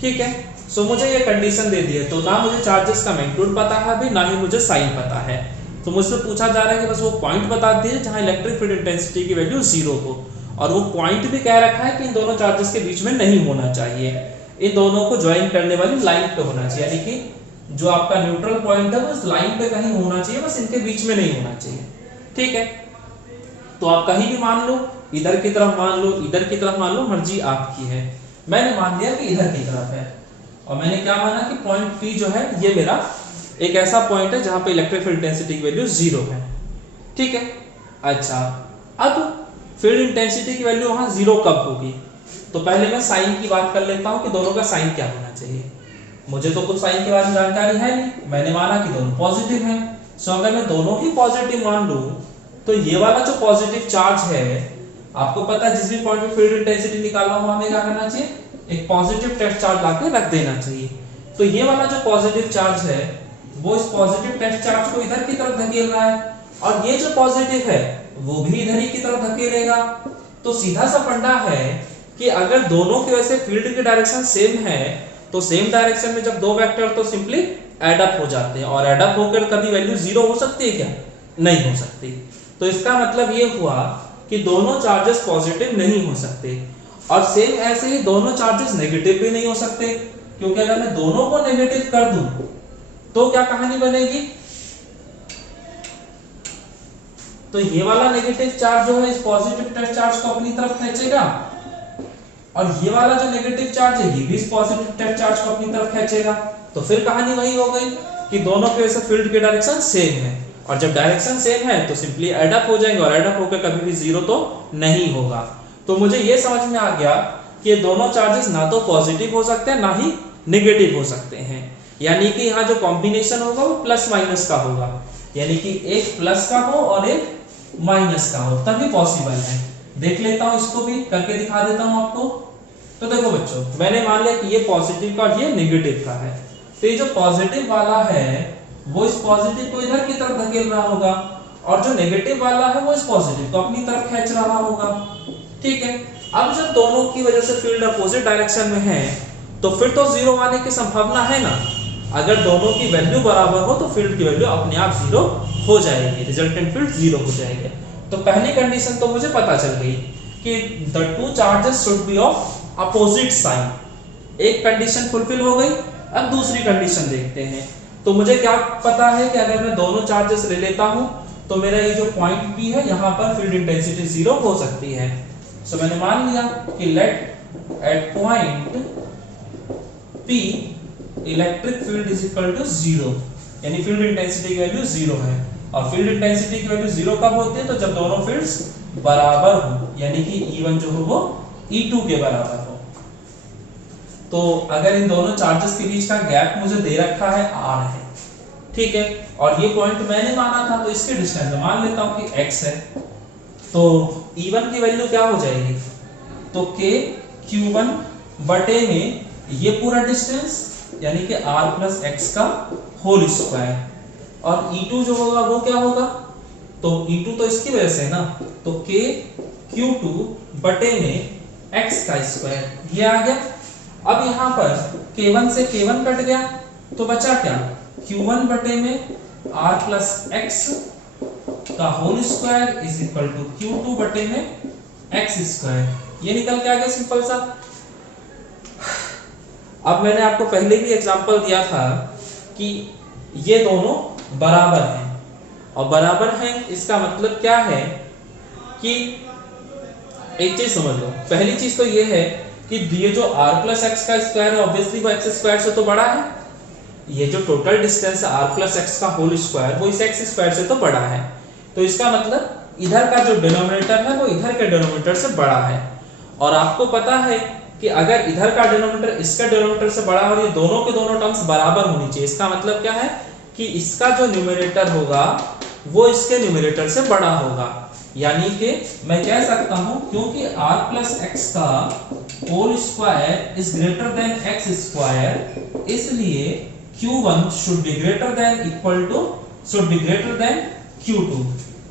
ठीक है, सो मुझे ये कंडीशन दे दी है, तो ना मुझे चार्जेस का मैग्नीट्यूड पता है अभी, ना ही मुझे साइन पता है, तो मुझसे पूछा जा रहा है कि बस वो पॉइंट बता दीजिए जहां इलेक्ट्रिक फील्ड इंटेंसिटी की वैल्यू 0 हो, और वो पॉइंट भी कह रखा है कि इन दोनों चार्जेस के बीच में नहीं होना चाहिए, इन दोनों को ज्वाइन करने वाली लाइन पे होना चाहिए, यानी कि जो आपका न्यूट्रल पॉइंट है वो इस लाइन पे कहीं होना चाहिए, बस इनके बीच में नहीं होना चाहिए। ठीक है, तो आप कहीं भी मान लो, इधर की तरफ मान लो, इधर की तरफ मान लो, मर्जी आपकी है। मैंने मान लिया कि इधर की तरफ है, और मैंने क्या माना कि पॉइंट P जो है ये मेरा एक ऐसा पॉइंट है जहां पे इलेक्ट्रिक फील्ड इंटेंसिटी की वैल्यू 0 है। ठीक है, अच्छा अब फील्ड इंटेंसिटी की वैल्यू वहां 0 कब होगी, तो पहले मैं साइन की बात कर लेता हूं कि दोनों का साइन क्या होना चाहिए। मुझे तो कुछ साइन के बारे में जानकारी है नहीं, मैंने माना कि दोनों पॉजिटिव हैं, सो अगर मैं दोनों ही पॉजिटिव मान लूं तो ये वाला जो पॉजिटिव चार्ज है, आपको पता है जिस भी पॉइंट पे फील्ड इंटेंसिटी निकालना हो हमें क्या करना चाहिए, एक पॉजिटिव टेस्ट चार्ज लाके रख देना चाहिए। तो ये वाला जो पॉजिटिव चार्ज है वो इस पॉजिटिव टेस्ट चार्ज को इधर की तरफ धकेल रहा है, और ये जो पॉजिटिव है वो भी इधर ही की तरफ धकेलेगा। तो सीधा सा फंडा है कि अगर दोनों की वजह से फील्ड की डायरेक्शन सेम है तो सेम डायरेक्शन में जब दो वेक्टर तो सिंपली ऐड अप हो जाते हैं, और ऐड अप होकर कभी वैल्यू 0 हो सकती है क्या, नहीं हो सकती। तो इसका मतलब ये हुआ कि दोनों चार्जेस पॉजिटिव नहीं हो सकते, और सेम ऐसे ही दोनों चार्जेस नेगेटिव भी नहीं हो सकते, क्योंकि अगर मैं दोनों को नेगेटिव कर दूं तो क्या कहानी बनेगी, तो ये वाला नेगेटिव चार्ज जो है इस पॉजिटिव टेस्ट चार्ज को अपनी तरफ खींचेगा, और ये वाला जो नेगेटिव चार्ज है ये भी इस पॉजिटिव टेस्ट चार्ज को अपनी तरफ खींचेगा। तो फिर कहानी वही हो गई कि दोनों की वजह से फील्ड की डायरेक्शन सेम है, और जब डायरेक्शन सेम है तो सिंपली ऐड अप हो जाएंगे, और ऐड अप होकर कभी भी 0 तो नहीं होगा। तो मुझे ये समझ में आ गया कि ये दोनों चार्जेस ना तो पॉजिटिव हो सकते हैं ना ही नेगेटिव हो सकते हैं, यानी कि यहाँ जो कॉम्बिनेशन होगा वो प्लस माइनस का होगा, यानी कि एक प्लस का हो और एक माइनस का हो, तभी पॉसिबल है। देख लेता हूँ, इसको भी करके दिखा देता हूँ आपको। तो देखो बच्चों, मैंने मान लिया कि ये पॉजिटिव का और ये नेगेटिव का है, तो ये जो पॉजिटिव वाला है वो इस पॉजिटिव को इधर की तरफ धकेल रहा होगा, और जो नेगेटिव वाला है वो इस पॉजिटिव को अपनी तरफ खींच रहा होगा। ठीक है, अब जब दोनों की वजह से फील्ड अपोजिट डायरेक्शन में है तो फिर तो 0 आने की संभावना है ना, अगर दोनों की वैल्यू बराबर हो तो फील्ड की वैल्यू अपने आप 0 हो जाएगी, रिजल्टेंट फील्ड 0 हो जाएगा। तो पहली कंडीशन तो मुझे पता चल गई कि the two charges should be of opposite sign, एक कंडीशन फुलफिल हो गई। अब दूसरी कंडीशन देखते हैं। तो मुझे क्या पता है कि अगर मैं दोनों चार्जेस ले लेता हूं तो मेरा ये जो पॉइंट P है यहाँ पर फील्ड इंटेंसिटी 0 हो सकती है। सो मैंने मान लिया कि let at point P electric field is equal to 0, यानी फील्ड इंटेंसिटी की वैल्यू 0 है, और फील्ड इंटेंसिटी की वैल्यू 0 कब होती है, तो जब दोनों फील्ड्स बराबर हो, यानी कि E1 जो हो वो E2 के बराबर हो। तो अगर इन दोनों चार्जेस के बीच का गैप मुझे दे रखा है r है, ठीक है, और ये पॉइंट मैंने माना था, तो इसके डिस्टेंस में मान लेता हूं कि x है, तो E1 की वैल्यू क्या हो जाएगी, तो k q1 बटे में ये पूरा डिस्टेंस यानी कि r प्लस एक्स का होल स्क्वायर, और E2 जो होगा वो क्या होगा, तो E2 तो इसकी वजह से है ना, तो k Q2 बटे में x का स्क्वायर, ये आ गया। अब यहाँ पर k1 से k1 कट गया तो बचा क्या, Q1 बटे में r प्लस एक्स का whole square is equal to Q2 बटे में x स्क्वायर, ये निकल के आ गया सिंपल सा। अब मैंने आपको पहले भी एग्जांपल दिया था कि ये दोनों बराबर हैं, और बराबर हैं इसका मतलब क्या है कि एक चीज समझ लो, पहली चीज तो ये है कि ये जो r प्लस एक्स का स्क्वायर है ऑब्वियसली वो x स्क्वायर से तो बड़ा है, ये जो टोटल डिस्टेंस है r प्लस एक्स का होल स्क्वायर वो इस x स्क्वायर से तो बड़ा है, तो इसका मतलब इधर का जो डिनोमिनेटर है वो इधर के डिनोमिनेटर से बड़ा है। और आपको पता है कि अगर इधर का डिनोमिनेटर इसका डिनोमिनेटर से बड़ा और ये दोनों के दोनों टर्म्स बराबर होनी चाहिए, इसका मतलब क्या है कि इसका जो न्यूमरेटर होगा वो इसके न्यूमरेटर से बड़ा होगा, यानी कि मैं कह सकता हूं क्योंकि r प्लस एक्स का whole square is greater than x square, इसलिए q1 should be greater than equal to should be greater than q2,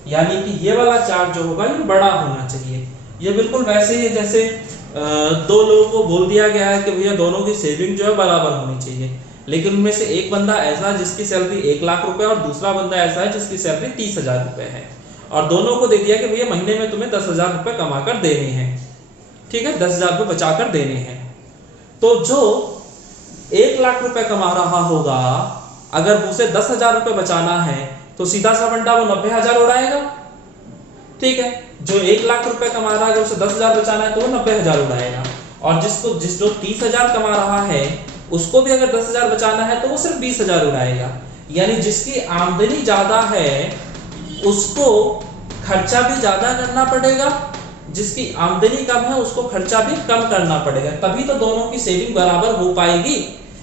यानी कि ये वाला चार्ज जो होगा ये बड़ा होना चाहिए। ये बिल्कुल वैसे ही जैसे दो लोगों को बोल दिया गया है कि भैया दोनों की सेविंग जो है बराबर होनी चाहिए, लेकिन उनमें से एक बंदा ऐसा है जिसकी सैलरी 1 लाख रुपए और दूसरा बंदा ऐसा है जिसकी सैलरी 30,000 रुपए है, और दोनों को दे दिया कि भैया महीने में तुम्हें 10,000 रुपए कमा कर देने हैं, ठीक है, 10,000 रुपए बचा कर देने हैं। तो जो 1 लाख रुपए कमा रहा होगा अगर उसे 10,000 रुपए बचाना है तो सीधा सा बंदा वो 90,000 उड़ाएगा, ठीक है। जो 1 लाख रुपए कमा रहा है अगर उसे 10,000 बचाना है तो वो 90,000 उड़ाएगा, और जो 30,000 कमा रहा है उसको भी अगर 10,000 बचाना है तो वो सिर्फ 20,000 उड़ाएगा। यानी जिसकी आमदनी ज्यादा है उसको खर्चा भी ज्यादा करना पड़ेगा, जिसकी आमदनी कम है उसको खर्चा भी कम करना पड़ेगा, तभी तो दोनों की सेविंग बराबर हो पाएगी।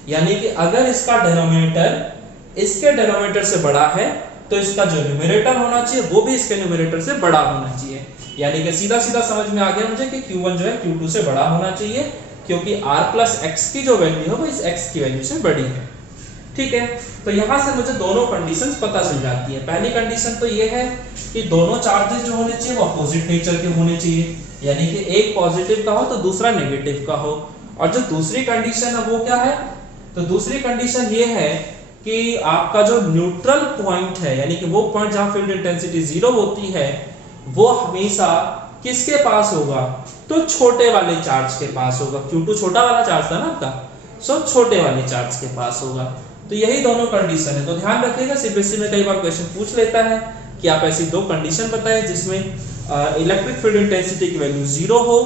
यानी कि अगर इसका डिनोमिनेटर इसके डिनोमिनेटर से बड़ा है तो इसका जो न्यूमरेटर होना चाहिए वो भी इसके न्यूमरेटर से बड़ा होना चाहिए। यानी कि सीधा सीधा समझ में आ गया मुझे कि Q1 जो है Q2 से बड़ा होना चाहिए, क्योंकि r प्लस एक्स की जो वैल्यू है वो इस x की वैल्यू से बड़ी है, ठीक है। तो यहाँ से मुझे दोनों कंडीशंस पता चल जाती है। पहली कंडीशन तो ये है कि दोनों चार्जेस जो होने चाहिए वो अपोजिट नेचर के होने चाहिए, यानी कि एक पॉजिटिव का हो तो दूसरा नेगेटिव का हो। और जो दूसरी कंडीशन है वो क्या है, तो दूसरी कंडीशन ये है कि आपका जो न्यूट्रल पॉइंट है, यानी कि वो पॉइंट जहां फील्ड इंटेंसिटी 0 होती है वो हमेशा किसके पास होगा, तो छोटे वाले चार्ज के पास होगा। Q2 छोटा वाला चार्ज था ना आपका, सो छोटे वाले चार्ज के पास होगा। तो यही दोनों कंडीशन है। तो ध्यान रखिएगा, सीबीएसई में कई बार क्वेश्चन पूछ लेता है कि आप ऐसी दो कंडीशन बताएं जिसमें इलेक्ट्रिक फील्ड इंटेंसिटी की वैल्यू 0 हो,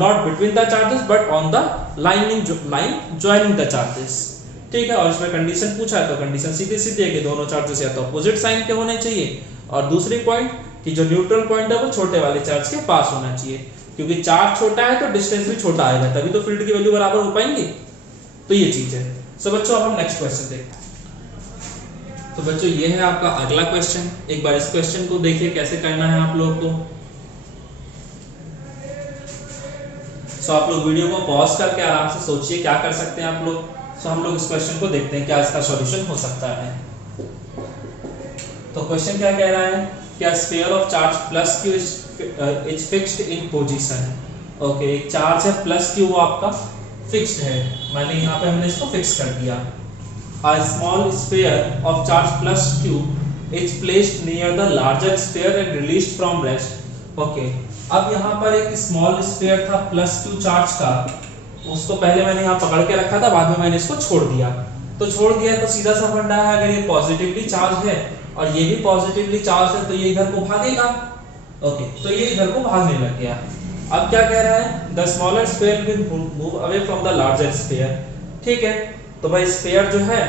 not between the charges but on the line joining the charges, ठीक है। और इसमें कंडीशन पूछा है तो कंडीशन सीधी सीधी है कि दोनों चार्जेस या तो अपोजिट साइन के होने चाहिए, और दूसरी पॉइंट कि जो न्यूट्रल पॉइंट है वो छोटे वाले चार्ज के पास होना चाहिए, क्योंकि चार्ज छोटा है तो डिस्टेंस भी छोटा आएगा, तभी तो फील्ड की वैल्यू बराबर हो पाएंगी। तो ये चीज है। सो बच्चों अब हम नेक्स्ट क्वेश्चन देखते हैं। तो बच्चों ये है आपका अगला क्वेश्चन। एक बार इस क्वेश्चन को देखिए कैसे करना है आप लोगों को। सो आप लोग वीडियो को पॉज करके आराम से सोचिए क्या कर सकते हैं आप लोग। सो हम लोग इस क्वेश्चन को देखते हैं क्या इसका सॉल्यूशन हो सकता है। तो क्वेश्चन क्या कह रहा है, क्या sphere of charge plus Q is fixed in position. Okay, एक चार्ज है प्लस क्यू वो आपका फिक्स्ड है, मैंने यहाँ पे हमने इसको फिक्स कर दिया। A small sphere of charge plus q is placed near the larger sphere and released from rest. Okay, अब यहाँ पर एक स्मॉल स्फीयर था प्लस क्यू चार्ज का, उसको पहले मैंने यहाँ पकड़ के रखा था, बाद में मैंने इसको छोड़ दिया। तो छोड़ दिया तो सीधा सा फंडा है, अगर ये पॉजिटिवली चार्ज है और ये भी पॉजिटिवली चार्ज है तो ये इधर को भागेगा। ओके, तो ये इधर को भागने लग गया। अब क्या कह रहा है, the smaller sphere will move away from the larger sphere. ठीक है, तो भाई स्फीयर जो है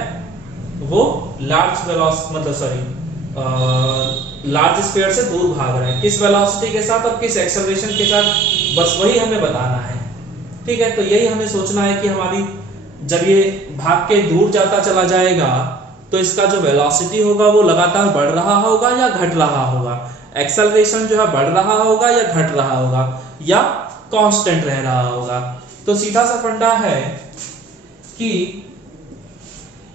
वो लार्ज वेलोसिटी मतलब सॉरी लार्ज स्फीयर से दूर भाग रहा है, किस वेलोसिटी के साथ और किस एक्सेलरेशन के साथ, बस वही हमें बताना है। ठीक है, तो यही हमें सोचना है कि हमारी जब ये भाग के दूर जाता चला जाएगा तो इसका जो वेलोसिटी होगा वो लगातार बढ़ रहा होगा या घट रहा होगा, एक्सेलरेशन जो है बढ़ रहा होगा या घट रहा होगा या कांस्टेंट रह रहा होगा। तो सीधा सा फंडा है कि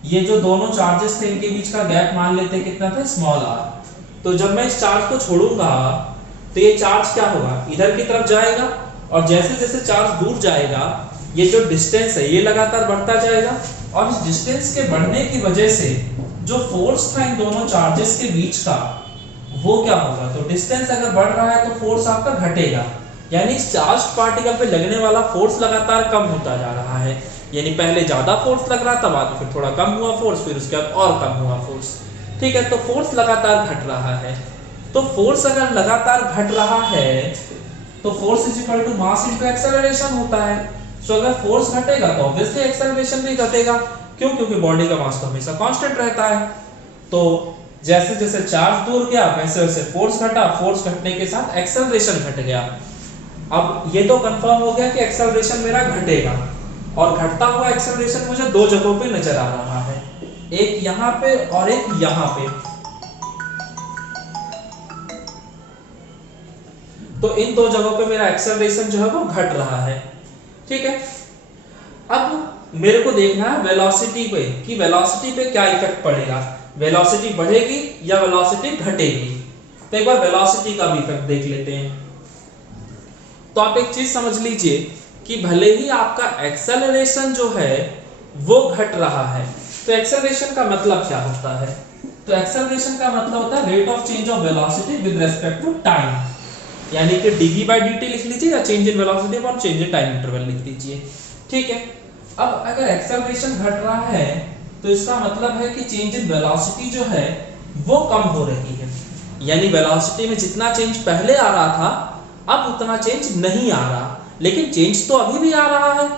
ये जो दोनों चार्जेस थे इनके बीच का गैप मान लेते हैं कितना था, स्मॉल r। तो जब मैं इस चार्ज को छोड़ूंगा तो ये चार्ज क्या होगा, इधर की तरफ जाएगा, और जैसे जैसे चार्ज दूर जाएगा ये जो डिस्टेंस है ये लगातार बढ़ता जाएगा, और इस डिस्टेंस के बढ़ने की वजह से जो फोर्स था इन दोनों चार्जेस के बीच का वो क्या होगा, तो डिस्टेंस अगर बढ़ रहा है तो फोर्स आपका घटेगा, यानी इस चार्ज पार्टिकल पे लगने वाला फोर्स लगातार कम होता जा रहा है। यानी पहले ज्यादा फोर्स लग रहा था, बाद में फिर थोड़ा कम हुआ फोर्स, फिर उसके बाद और कम हुआ फोर्स। ठीक है, तो फोर्स लगातार घट रहा है। तो फोर्स अगर लगातार घट रहा है तो force is equal to mass into acceleration होता है। सो अगर फोर्स घटेगा तो ऑब्वियसली एक्सेलरेशन भी घटेगा। क्यों? क्योंकि बॉडी का मास तो हमेशा कांस्टेंट रहता है। तो जैसे जैसे चार्ज दूर गया वैसे वैसे फोर्स घटा, फोर्स घटने के साथ एक्सेलरेशन घट गया। अब ये तो कंफर्म हो गया कि एक्सेलरेशन मेरा घटेगा, और घटता हुआ एक्सेलरेशन मुझे दो जगहों पे नजर आ रहा है, एक यहाँ पे और एक यहाँ पे। तो इन दो जगहों पे मेरा एक्सेलरेशन जो है वो घट रहा है। ठीक है, अब मेरे को देखना है वेलोसिटी पे कि वेलोसिटी पे क्या इफेक्ट पड़ेगा, वेलोसिटी बढ़ेगी या वेलोसिटी घटेगी। तो एक बार वेलोसिटी का भी इफेक्ट देख लेते हैं। तो आप एक चीज समझ लीजिए कि भले ही आपका एक्सेलरेशन जो है वो घट रहा है, तो एक्सेलरेशन का मतलब क्या होता है, तो एक्सेलरेशन का मतलब होता है rate of change of velocity with respect to time, यानी कि dv/dt लिख लीजिए या change in velocity upon change in time interval लिख दीजिए। ठीक है, अब अगर एक्सेलरेशन घट रहा है तो इसका मतलब है कि चेंज इन वेलोसिटी जो है वो कम हो रही है, यानी वेलोसिटी में जितना चेंज पहले आ रहा था अब उतना चेंज नहीं आ रहा, लेकिन चेंज तो अभी भी आ रहा है।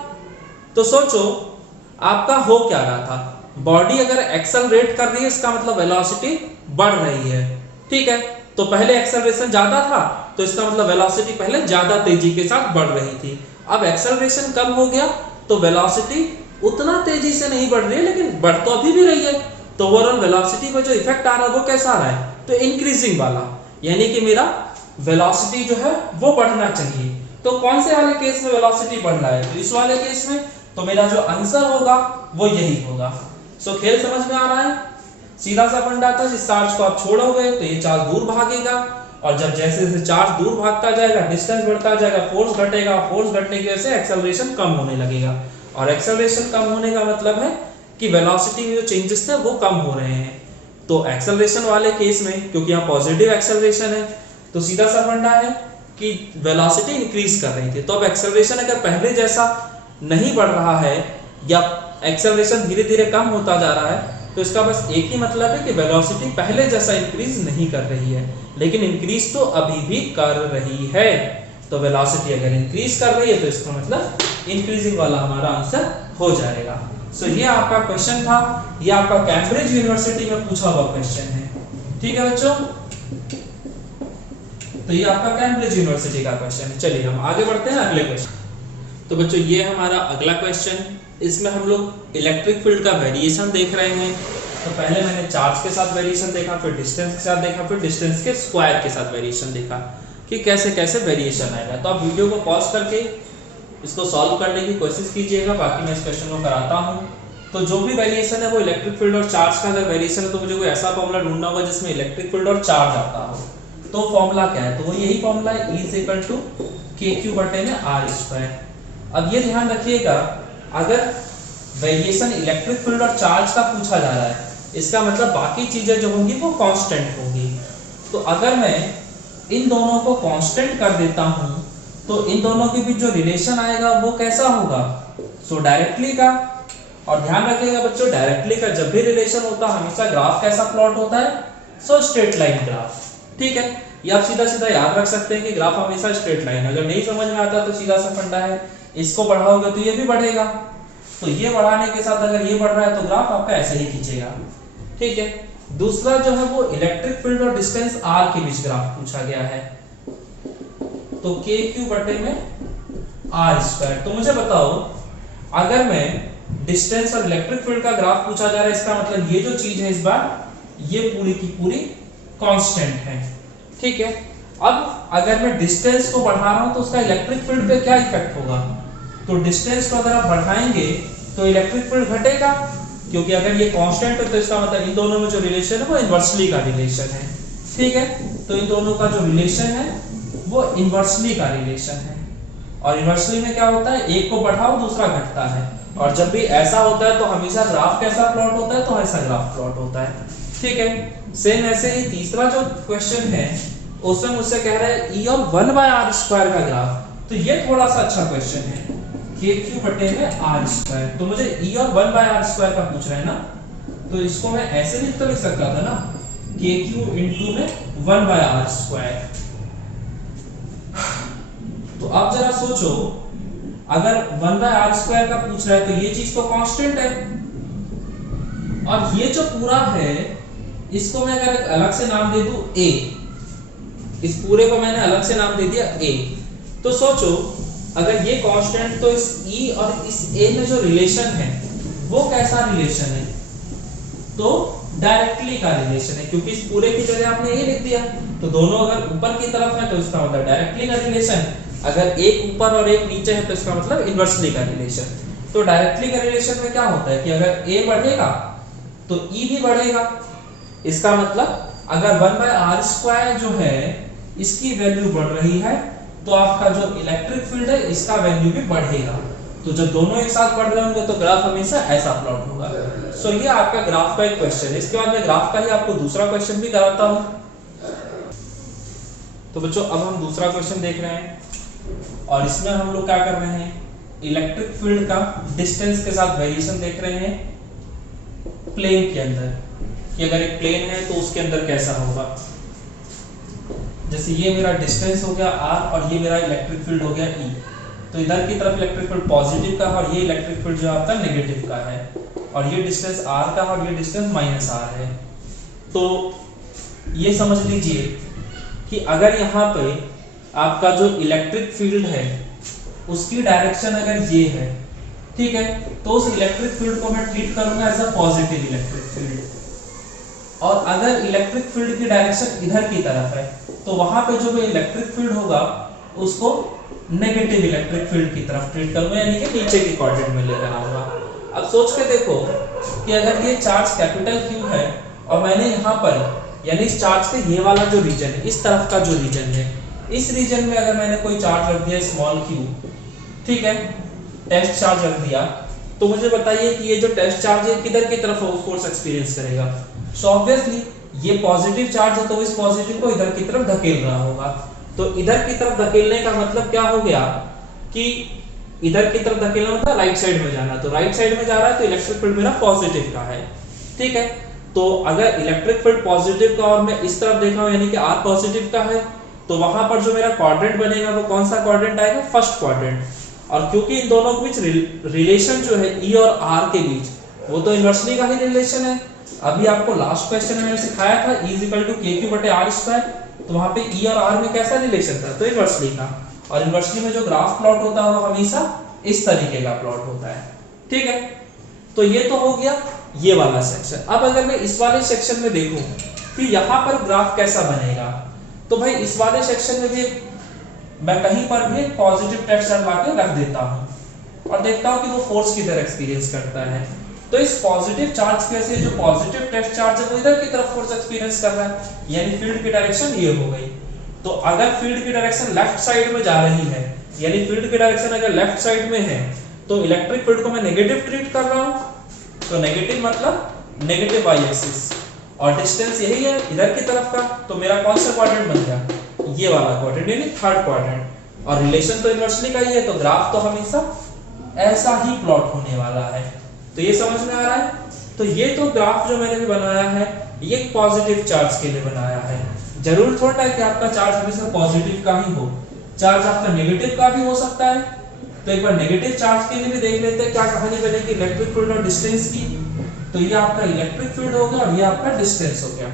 तो सोचो आपका हो क्या रहा था, बॉडी अगर एक्सेलरेट कर रही है इसका मतलब वेलोसिटी बढ़ रही है। ठीक है, तो पहले एक्सेलरेशन ज्यादा था तो इसका मतलब वेलोसिटी पहले ज्यादा तेजी के साथ बढ़ रही थी। अब एक्सेलरेशन कम हो गया तो वेलोसिटी उतना तेजी से नहीं बढ़ रही है, लेकिन बढ़ तो अभी भी रही है। तो ओवरऑल वेलोसिटी पर जो इफेक्ट आ रहा है वो कैसा आ रहा है, तो इंक्रीजिंग वाला, यानी कि मेरा वेलोसिटी जो है वो बढ़ना चाहिए। तो कौन से वाले केस में वेलोसिटी बढ़ रहा है, तो इस वाले केस में, तो मेरा जो आंसर होगा वो यही होगा। सो खेल समझ में आ रहा है, सीधा सा फंडा था, जिस चार्ज को आप छोड़ोगे तो ये चार्ज दूर भागेगा, और जब जैसे जैसे चार्ज दूर भागता जाएगा डिस्टेंस बढ़ता जाएगा, फोर्स घटेगा, फोर्स घटने की वजह से एक्सेलरेशन कम होने लगेगा, और एक्सेलरेशन कम होने का मतलब है कि वेलोसिटी में जो चेंजेस थे वो कम हो रहे हैं। तो एक्सेलरेशन वाले केस में क्योंकि यहाँ पॉजिटिव एक्सेलरेशन है तो सीधा सा फंडा है कि वेलोसिटी इंक्रीज कर रही थी। तो अब एक्सेलरेशन अगर पहले जैसा नहीं बढ़ रहा है या एक्सेलरेशन धीरे धीरे कम होता जा रहा है तो इसका बस एक ही मतलब है कि वेलोसिटी पहले जैसा इंक्रीज नहीं कर रही है, लेकिन इंक्रीज तो अभी भी कर रही है। तो वेलोसिटी अगर इंक्रीज कर रही है तो इसका मतलब इंक्रीजिंग वाला हमारा आंसर हो जाएगा। सो ये आपका क्वेश्चन था, ये आपका कैम्ब्रिज यूनिवर्सिटी में पूछा हुआ क्वेश्चन है। ठीक है बच्चों, तो ये आपका कैम्ब्रिज यूनिवर्सिटी का क्वेश्चन है। चलिए हम आगे बढ़ते हैं अगले क्वेश्चन। तो बच्चों ये हमारा अगला क्वेश्चन, इसमें हम लोग इलेक्ट्रिक फील्ड का वेरिएशन देख रहे हैं। तो पहले मैंने चार्ज के साथ वेरिएशन देखा, फिर डिस्टेंस के साथ देखा, फिर डिस्टेंस के स्क्वायर के साथ वेरिएशन देखा कि कैसे कैसे वेरिएशन आएगा। तो आप वीडियो को पॉज करके इसको सॉल्व करने की कोशिश कीजिएगा, बाकी मैं इस क्वेश्चन को कराता हूँ। तो जो भी वेरिएशन है वो इलेक्ट्रिक फील्ड और चार्ज का अगर वेरिएशन है तो मुझे कोई ऐसा फॉर्मूला ढूंढना होगा जिसमें इलेक्ट्रिक फील्ड और चार्ज आता हो। तो फॉर्मूला क्या है, तो वो यही फॉर्मूला है E=KQ/r²। अब ये ध्यान रखिएगा, अगर वेरिएशन इलेक्ट्रिक फील्ड और चार्ज का पूछा जा रहा है इसका मतलब बाकी चीजें जो होंगी वो कांस्टेंट होंगी। तो अगर मैं इन दोनों को कांस्टेंट कर देता हूं तो इन दोनों के बीच जो रिलेशन आएगा वो कैसा होगा, सो डायरेक्टली का। और ध्यान रखिएगा बच्चों, डायरेक्टली का जब भी रिलेशन होता है हमेशा ग्राफ कैसा प्लॉट होता है, सो स्ट्रेट लाइन ग्राफ। ठीक है, ये आप सीधा सीधा याद रख सकते हैं कि ग्राफ हमेशा स्ट्रेट लाइन। अगर नहीं समझ में आता तो सीधा सा फंडा है, इसको बढ़ाओगे तो ये भी बढ़ेगा, तो ये बढ़ाने के साथ अगर ये बढ़ रहा है तो ग्राफ आपका ऐसे ही खींचेगा। ठीक है, दूसरा जो है वो इलेक्ट्रिक फील्ड और डिस्टेंस r के बीच ग्राफ पूछा गया है, तो KQ/r²। तो मुझे बताओ, अगर मैं डिस्टेंस और इलेक्ट्रिक फील्ड का ग्राफ पूछा जा रहा है इसका मतलब ये जो चीज है इस बार ये पूरी की पूरी कांस्टेंट है। ठीक है, अब अगर मैं डिस्टेंस को बढ़ा रहा हूं तो उसका इलेक्ट्रिक फील्ड पे क्या इफेक्ट होगा, तो डिस्टेंस को अगर आप बढ़ाएंगे तो इलेक्ट्रिक फील्ड घटेगा। क्योंकि अगर ये कांस्टेंट है तो इसका मतलब इन दोनों में जो रिलेशन है वो इनवर्सली का रिलेशन है। ठीक है, तो इन दोनों का जो रिलेशन है वो इनवर्सली का रिलेशन है। और इनवर्सली में क्या होता है, एक को बढ़ाओ दूसरा घटता है, और जब भी ऐसा होता है तो हमेशा ग्राफ कैसा प्लॉट होता है, तो ऐसा ग्राफ प्लॉट होता है। ठीक है, सेम ऐसे ही तीसरा जो क्वेश्चन है उसमें मुझसे कह रहा है ई और 1/r² का ग्राफ। तो ये थोड़ा सा अच्छा क्वेश्चन है, KQ/r²। तो मुझे ई और 1/r² का पूछ रहा है ना, तो इसको मैं ऐसे भी तो लिख सकता था ना, KQ में 1/r²। तो आप जरा सोचो, अगर 1/r² का पूछ रहा है तो ये चीज तो कांस्टेंट है, और ये जो पूरा है इसको मैं अगर एक अलग से नाम दे दूं a, इस पूरे को मैंने अलग से नाम दे दिया a, तो सोचो अगर ये कांस्टेंट तो इस e और इस a में जो रिलेशन है वो कैसा रिलेशन है, तो डायरेक्टली का रिलेशन है, क्योंकि इस पूरे की जगह आपने a लिख दिया, तो दोनों अगर ऊपर की तरफ है तो इसका मतलब डायरेक्टली का रिलेशन, अगर एक ऊपर और एक नीचे है तो इसका मतलब इनवर्सली का रिलेशन। तो डायरेक्टली का रिलेशन में क्या होता है कि अगर a बढ़ेगा तो e भी बढ़ेगा। इसका मतलब अगर 1/r² जो है इसकी वैल्यू बढ़ रही है तो आपका जो इलेक्ट्रिक फील्ड है इसका वैल्यू भी बढ़ेगा। तो जब दोनों एक साथ बढ़ रहे होंगे तो ग्राफ हमेशा ऐसा प्लॉट होगा। सो ये आपका ग्राफ का एक क्वेश्चन है। इसके बाद मैं ग्राफ का ही आपको दूसरा क्वेश्चन भी कराता हूं। तो बच्चों अब हम दूसरा क्वेश्चन देख रहे हैं, और इसमें हम लोग क्या कर रहे हैं, इलेक्ट्रिक फील्ड का डिस्टेंस के साथ वेरिएशन देख रहे हैं प्लेन के अंदर, कि अगर एक प्लेन है तो उसके अंदर कैसा होगा। जैसे ये मेरा डिस्टेंस हो गया r और ये मेरा इलेक्ट्रिक फील्ड हो गया E, तो इधर की तरफ इलेक्ट्रिक फील्ड पॉजिटिव का है और ये इलेक्ट्रिक फील्ड जो आपका नेगेटिव का है, और ये डिस्टेंस r का और ये डिस्टेंस -r है। तो ये समझ लीजिए कि अगर यहाँ पे आपका जो इलेक्ट्रिक फील्ड है उसकी डायरेक्शन अगर ये है, ठीक है, तो उस इलेक्ट्रिक फील्ड को मैं ट्रीट करूंगा as a positive electric field, और अगर इलेक्ट्रिक फील्ड की डायरेक्शन इधर की तरफ है तो वहां पे जो भी इलेक्ट्रिक फील्ड होगा उसको नेगेटिव इलेक्ट्रिक फील्ड की तरफ ट्रीट करूंगा, यानी कि नीचे की क्वाड्रेंट में लेकर आऊंगा। अब सोच के देखो कि अगर ये चार्ज कैपिटल Q है और मैंने यहाँ पर यानी इस चार्ज के ये वाला जो रीजन है, इस तरफ का जो रीजन है, इस रीजन में अगर मैंने कोई चार्ज रख दिया स्मॉल q, ठीक है, टेस्ट चार्ज रख दिया, तो मुझे बताइए कि ये जो टेस्ट चार्ज है किधर की तरफ फोर्स एक्सपीरियंस करेगा। सो ऑब्वियसली ये पॉजिटिव चार्ज है तो इस पॉजिटिव को इधर की तरफ धकेल रहा होगा। तो इधर की तरफ धकेलने का मतलब क्या हो गया कि इधर की तरफ धकेलना मतलब राइट साइड में जाना, तो राइट साइड में जा रहा है तो इलेक्ट्रिक फील्ड मेरा पॉजिटिव का है, ठीक है। तो अगर इलेक्ट्रिक फील्ड पॉजिटिव का और मैं इस तरफ देख रहा हूं यानी कि r पॉजिटिव का है, तो वहां पर जो मेरा क्वाड्रेंट बनेगा वो कौन सा क्वाड्रेंट आएगा, फर्स्ट क्वाड्रेंट। और क्योंकि इन दोनों के बीच रिलेशन जो है E और R के बीच वो तो इनवर्सली का ही रिलेशन है। अभी आपको लास्ट क्वेश्चन में मैंने सिखाया था E = KQ/r², तो वहां पे E और R में कैसा रिलेशन था, तो इनवर्सली का। और इनवर्सली में जो ग्राफ प्लॉट होता है वो हमेशा इस तरीके का प्लॉट होता है, ठीक है। तो ये तो हो गया ये वाला सेक्शन। अब अगर मैं इस वाले सेक्शन में देखूं कि यहाँ पर ग्राफ कैसा बनेगा, तो भाई इस वाले सेक्शन में भी मैं कहीं पर भी पॉजिटिव टेस्ट चार्ज लाके रख देता हूँ और देखता हूँ कि वो फोर्स किधर एक्सपीरियंस करता है। तो इस पॉजिटिव चार्ज के से जो पॉजिटिव टेस्ट चार्ज है वो इधर की तरफ फोर्स एक्सपीरियंस कर रहा है, यानी फील्ड की डायरेक्शन ये हो गई। तो अगर फील्ड की डायरेक्शन लेफ्ट साइड में जा रही है, यानी फील्ड की डायरेक्शन अगर लेफ्ट साइड में है, तो इलेक्ट्रिक फील्ड को मैं नेगेटिव ट्रीट कर रहा हूँ। तो नेगेटिव मतलब नेगेटिव y एक्सिस, और डिस्टेंस यही है इधर की तरफ का, तो मेरा कौन सा क्वाड्रेंट बन गया, ये वाला क्वाड्रेंट यानी थर्ड क्वाड्रेंट। और रिलेशन तो इनवर्सली का ही है, तो ग्राफ तो हमेशा ऐसा ही प्लॉट होने वाला है। तो ये समझ में आ रहा है। तो ये तो ग्राफ जो मैंने भी बनाया है ये पॉजिटिव चार्ज के लिए बनाया है। जरूर थोड़ा है कि आपका चार्ज हमेशा पॉजिटिव का ही हो, चार्ज आपका नेगेटिव का भी हो सकता है। तो एक बार नेगेटिव चार्ज के लिए भी देख लेते हैं क्या कहानी बनेगी इलेक्ट्रिक फील्ड और डिस्टेंस की। तो ये आपका इलेक्ट्रिक फील्ड हो गया और ये आपका डिस्टेंस हो गया।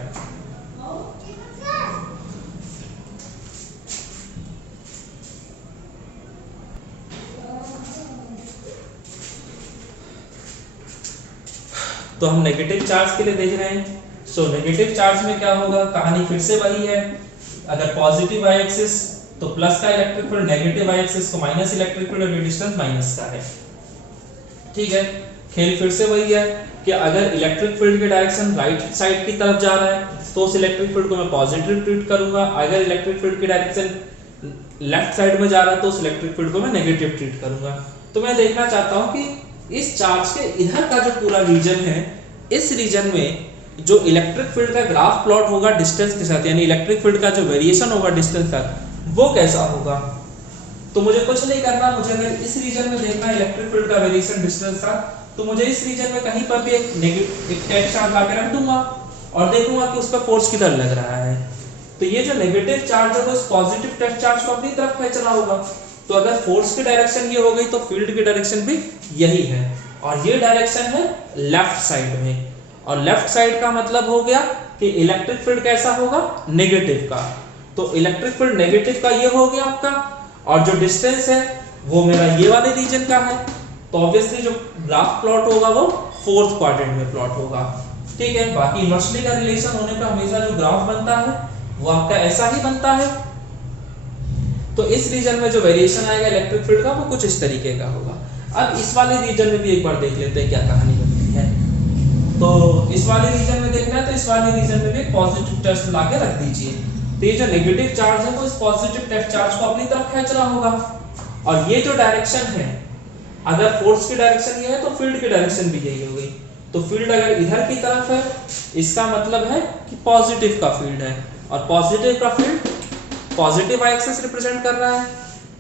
तो हम नेगेटिव चार्ज के लिए देख रहे हैं। सो नेगेटिव चार्ज में क्या होगा, कहानी फिर से वही है। अगर पॉजिटिव y एक्सिस तो प्लस का electric field, negative y axis को माइनस इलेक्ट्रिक फील्ड और ये डिस्टेंस माइनस का है, ठीक है। खेल फिर से वही है कि अगर इलेक्ट्रिक फील्ड की डायरेक्शन राइट साइड की तरफ जा रहा है तो उस इलेक्ट्रिक फील्ड को मैं पॉजिटिव ट्रीट करूंगा, अगर इलेक्ट्रिक फील्ड की डायरेक्शन लेफ्ट साइड में जा रहा है तो उस इलेक्ट्रिक फील्ड को मैं नेगेटिव ट्रीट करूंगा। तो मैं देखना चाहता हूं कि इस चार्ज के इधर का जो पूरा रीजन है, इस रीजन में जो इलेक्ट्रिक फील्ड का ग्राफ प्लॉट होगा डिस्टेंस के साथ, यानी इलेक्ट्रिक फील्ड का जो वेरिएशन होगा डिस्टेंस का, वो कैसा होगा। तो मुझे कुछ नहीं करना, मुझे अगर इस रीजन में देखना है इलेक्ट्रिक फील्ड का वेरिएशन डिस्टेंस का, तो मुझे इस रीजन में कहीं पर भी एक टेस्ट चार्ज ला के रख दूंगा और देखूंगा कि उस पर फोर्स किधर लग रहा है। तो ये जो नेगेटिव चार्ज है वो इस पॉजिटिव टेस्ट चार्ज को अपनी तरफ खींचना होगा। तो अगर फोर्स की डायरेक्शन ये हो गई तो फील्ड की डायरेक्शन भी यही है, और ये डायरेक्शन है लेफ्ट साइड में। और लेफ्ट साइड का मतलब हो गया कि इलेक्ट्रिक फील्ड कैसा होगा, नेगेटिव का। तो इलेक्ट्रिक फील्ड नेगेटिव का ये हो गया आपका, और जो डिस्टेंस है वो मेरा ये वाले रीजन का है। तो ऑब्वियसली जो ग्राफ प्लॉट होगा वो फोर्थ क्वाड्रेंट में प्लॉट होगा। ठीक है, बाकी इन्वर्सली का रिलेशन होने पर हमेशा जो ग्राफ बनता है वो आपका ऐसा ही बनता है। तो इस रीजन में जो वेरिएशन आएगा इलेक्ट्रिक फील्ड का वो कुछ इस तरीके का होगा। अब इस वाले रीजन में भी एक बार देख लेते हैं क्या कहानी बनती है। तो इस वाले रीजन में देखना है तो इस वाले रीजन में भी पॉजिटिव टेस्ट ला के रख दीजिए। तो ये जो नेगेटिव चार्ज है वो इस पॉजिटिव टेस्ट चार्ज को अपनी तरफ खींच रहा होगा, और ये जो डायरेक्शन है, अगर फोर्स की डायरेक्शन ये है तो फील्ड की डायरेक्शन भी यही हो गई। तो फील्ड अगर इधर की तरफ है इसका मतलब है कि पॉजिटिव का फील्ड है, और पॉजिटिव का field positive y axis represent कर रहा है।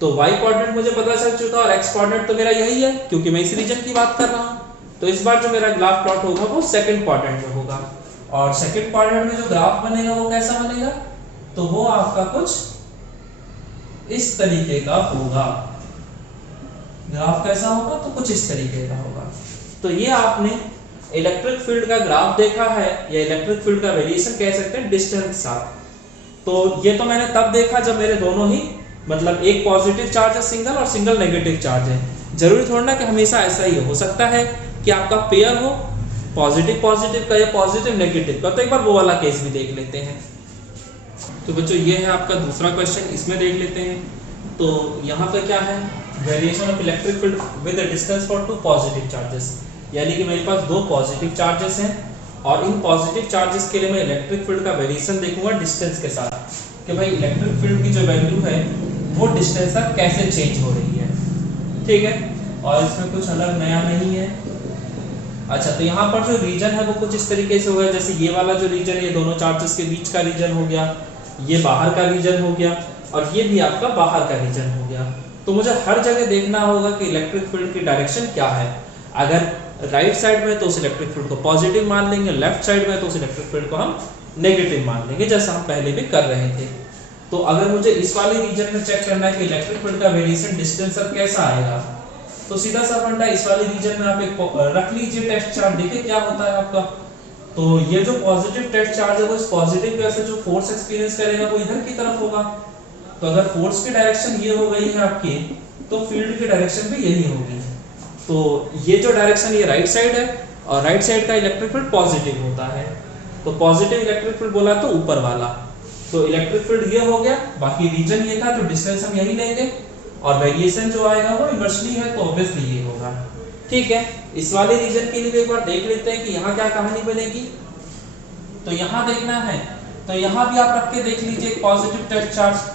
तो वाई कोऑर्डिनेट मुझे पता चल चुका, और एक्स कोऑर्डिनेट तो मेरा यही है क्योंकि मैं इस रीजन की बात कर रहा हूँ। तो इस बार जो मेरा ग्राफ प्लॉट होगा वो सेकंड क्वाड्रेंट में होगा, और सेकंड क्वाड्रेंट में जो ग्राफ बनेगा वो कैसा बनेगा, तो वो आपका कुछ इस तरीके का होगा। ग्राफ कैसा होगा, तो कुछ इस तरीके का होगा। तो ये आपने इलेक्ट्रिक फील्ड का ग्राफ देखा है, या इलेक्ट्रिक फील्ड का वेरिएशन कह सकते हैं डिस्टेंस के साथ। तो ये तो मैंने तब देखा जब मेरे दोनों ही, मतलब एक पॉजिटिव चार्ज है सिंगल और सिंगल नेगेटिव चार्ज है। जरूरी थोड़ा ना कि हमेशा ऐसा ही हो सकता है कि आपका पेयर हो पॉजिटिव पॉजिटिव का या पॉजिटिव नेगेटिव का। तो एक बार वो वाला केस भी देख लेते हैं। तो बच्चों ये है आपका दूसरा क्वेश्चन, इसमें देख लेते हैं। तो यहाँ पे क्या है, variation of electric field with the distance for two positive charges, यानी कि मेरे पास दो पॉजिटिव चार्जेस हैं, और इन पॉजिटिव चार्जेस के लिए मैं इलेक्ट्रिक फील्ड का वेरिएशन देखूंगा डिस्टेंस के साथ, कि भाई इलेक्ट्रिक फील्ड की जो वैल्यू है वो डिस्टेंस तक कैसे चेंज हो रही है। ठीक है, और इसमें कुछ अलग नया नहीं है। अच्छा, तो यहाँ पर जो रीजन है वो कुछ इस तरीके से होगा, जैसे ये वाला जो रीजन है ये दोनों चार्जेस के बीच का रीजन हो गया, ये बाहर का रीजन हो गया, और ये भी आपका बाहर का रीजन हो गया। तो मुझे हर जगह देखना होगा कि इलेक्ट्रिक फील्ड की डायरेक्शन क्या है। अगर राइट साइड में तो उस इलेक्ट्रिक फील्ड को पॉजिटिव मान लेंगे, लेफ्ट साइड में तो उस इलेक्ट्रिक फील्ड को हम नेगेटिव मान लेंगे, जैसा हम पहले भी कर रहे थे। तो अगर मुझे इस वाले रीजन में चेक करना है कि इलेक्ट्रिक फील्ड का वेरिएशन डिस्टेंस अब कैसा आएगा, तो सीधा सा फंडा इस वाले रीजन में आप एक रख लीजिए टेस्ट चार्ज, देखिए क्या होता है आपका। तो ये जो पॉजिटिव टेस्ट चार्ज है वो इस पॉजिटिव की वजह से जो फोर्स एक्सपीरियंस करेगा वो इधर की तरफ होगा। तो अगर फोर्स की डायरेक्शन ये हो गई है आपकी, तो फील्ड की डायरेक्शन भी यही होगी। तो ये जो डायरेक्शन ये राइट साइड है, और राइट साइड का इलेक्ट्रिक फील्ड पॉजिटिव होता है। तो पॉजिटिव इलेक्ट्रिक फील्ड बोला तो ऊपर वाला, तो इलेक्ट्रिक फील्ड ये हो गया, बाकी रीजन ये था, तो डिस्टेंस हम यही लेंगे, और वेरिएशन जो आएगा वो इन्वर्सली है, तो ऑब्वियसली ये होगा। ठीक है, इस वाले रीजन के लिए भी एक बार देख लेते हैं कि यहाँ क्या कहानी बनेगी। तो यहाँ देखना है, तो यहाँ भी आप रख के देख लीजिए पॉजिटिव टेस्ट चार्ज।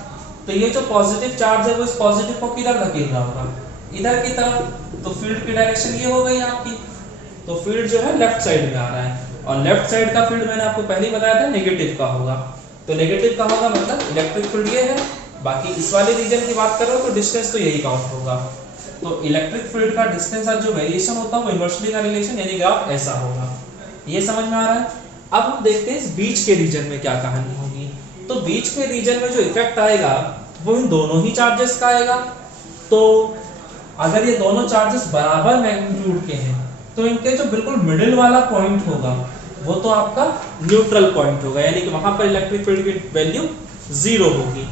तो ये जो पॉजिटिव चार्ज है वो इस पॉजिटिव को किधर धकेल रहा होगा, इधर की तरफ। तो फील्ड की डायरेक्शन ये हो गई आपकी, तो फील्ड जो है लेफ्ट साइड में आ रहा है, और लेफ्ट साइड का फील्ड मैंने आपको पहले ही बताया था नेगेटिव का होगा। तो नेगेटिव का होगा मतलब इलेक्ट्रिक फील्ड ये है, बाकी इस वाले रीजन की बात करो तो डिस्टेंस तो यही काउंट होगा। तो इलेक्ट्रिक फील्ड का डिस्टेंस और जो वेरिएशन होता है वो इन्वर्सली का रिलेशन, यानी ग्राफ ऐसा होगा। ये समझ में आ रहा है। अब हम देखते हैं इस बीच के रीजन में क्या कहानी होगी। तो बीच के रीजन में जो इफेक्ट आएगा वो इन दोनों ही चार्जेस का आएगा। तो अगर ये दोनों चार्जेस बराबर मैग्नीट्यूड के हैं तो इनके जो बिल्कुल मिडिल वाला पॉइंट होगा वो तो आपका न्यूट्रल पॉइंट होगा, यानी कि वहां पर इलेक्ट्रिक फील्ड की वैल्यू 0 होगी।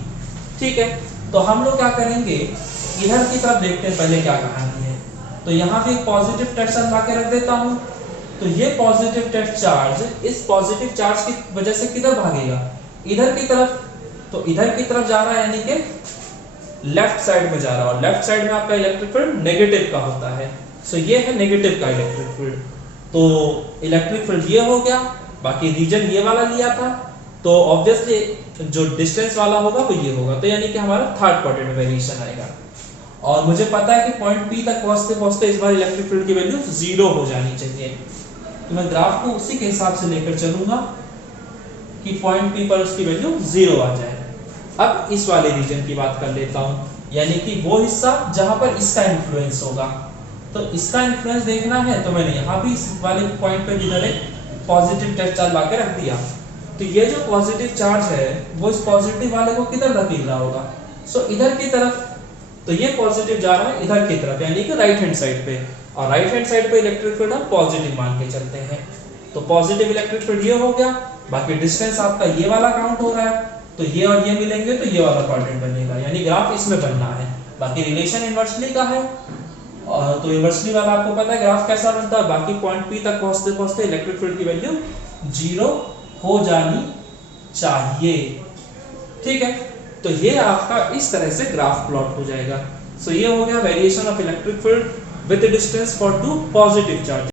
ठीक है, तो हम लोग क्या करेंगे, इधर की तरफ देखते हैं पहले क्या कहानी है। तो यहाँ भी एक पॉजिटिव टेस्ट ला के रख देता हूँ। तो ये पॉजिटिव टेस्ट चार्ज इस पॉजिटिव चार्ज की वजह से किधर भागेगा, इधर की तरफ। तो इधर की तरफ जा रहा है, यानी कि लेफ्ट साइड में जा रहा है, और लेफ्ट साइड में आपका इलेक्ट्रिक फील्ड नेगेटिव का होता है। सो ये है नेगेटिव का इलेक्ट्रिक फील्ड। तो इलेक्ट्रिक फील्ड ये हो गया, बाकी रीजन ये वाला लिया था, तो ऑब्वियसली जो डिस्टेंस वाला होगा वो ये होगा, तो यानी कि हमारा थर्ड क्वाड्रेंट वेरिएशन आएगा। और मुझे पता है कि पॉइंट पी तक पहुंचते पहुंचते इस बार इलेक्ट्रिक फील्ड की वैल्यू 0 हो जानी चाहिए, तो मैं ग्राफ को उसी के हिसाब से लेकर चलूंगा कि पॉइंट पी पर उसकी वैल्यू 0 आ जाए। अब इस वाले रीजन की बात कर लेता हूं, यानी कि वो हिस्सा जहां पर इसका इन्फ्लुएंस होगा। तो इसका इन्फ्लुएंस देखना है तो मैंने यहाँ भी इस वाले पॉइंट पे इधर एक पॉजिटिव टेस्ट चार्ज लाके रख दिया, तो ये जो पॉजिटिव चार्ज है वो इस पॉजिटिव वाले को किधर धकेल रहा होगा, सो इधर की तरफ। तो ये पॉजिटिव जा रहा है इधर की तरफ, यानी कि राइट हैंड साइड पे, और राइट हैंड साइड पे इलेक्ट्रिक फील्ड हम पॉजिटिव मान के चलते हैं। तो पॉजिटिव इलेक्ट्रिक फील्ड ये हो गया, बाकी डिस्टेंस आपका ये वाला काउंट हो रहा है, तो ये और ये मिलेंगे तो ये वाला क्वाड्रेंट बनेगा, यानी ग्राफ इसमें बनना है। बाकी रिलेशन इनवर्सली का है, और तो इनवर्सली वाला आपको पता है ग्राफ कैसा बनता है। बाकी पॉइंट पी तक पहुंचते पहुंचते इलेक्ट्रिक फील्ड की वैल्यू 0 हो जानी चाहिए, ठीक है। तो ये आपका इस तरह से ग्राफ प्लॉट हो जाएगा। सो ये हो गया variation of electric field with distance for two positive charge.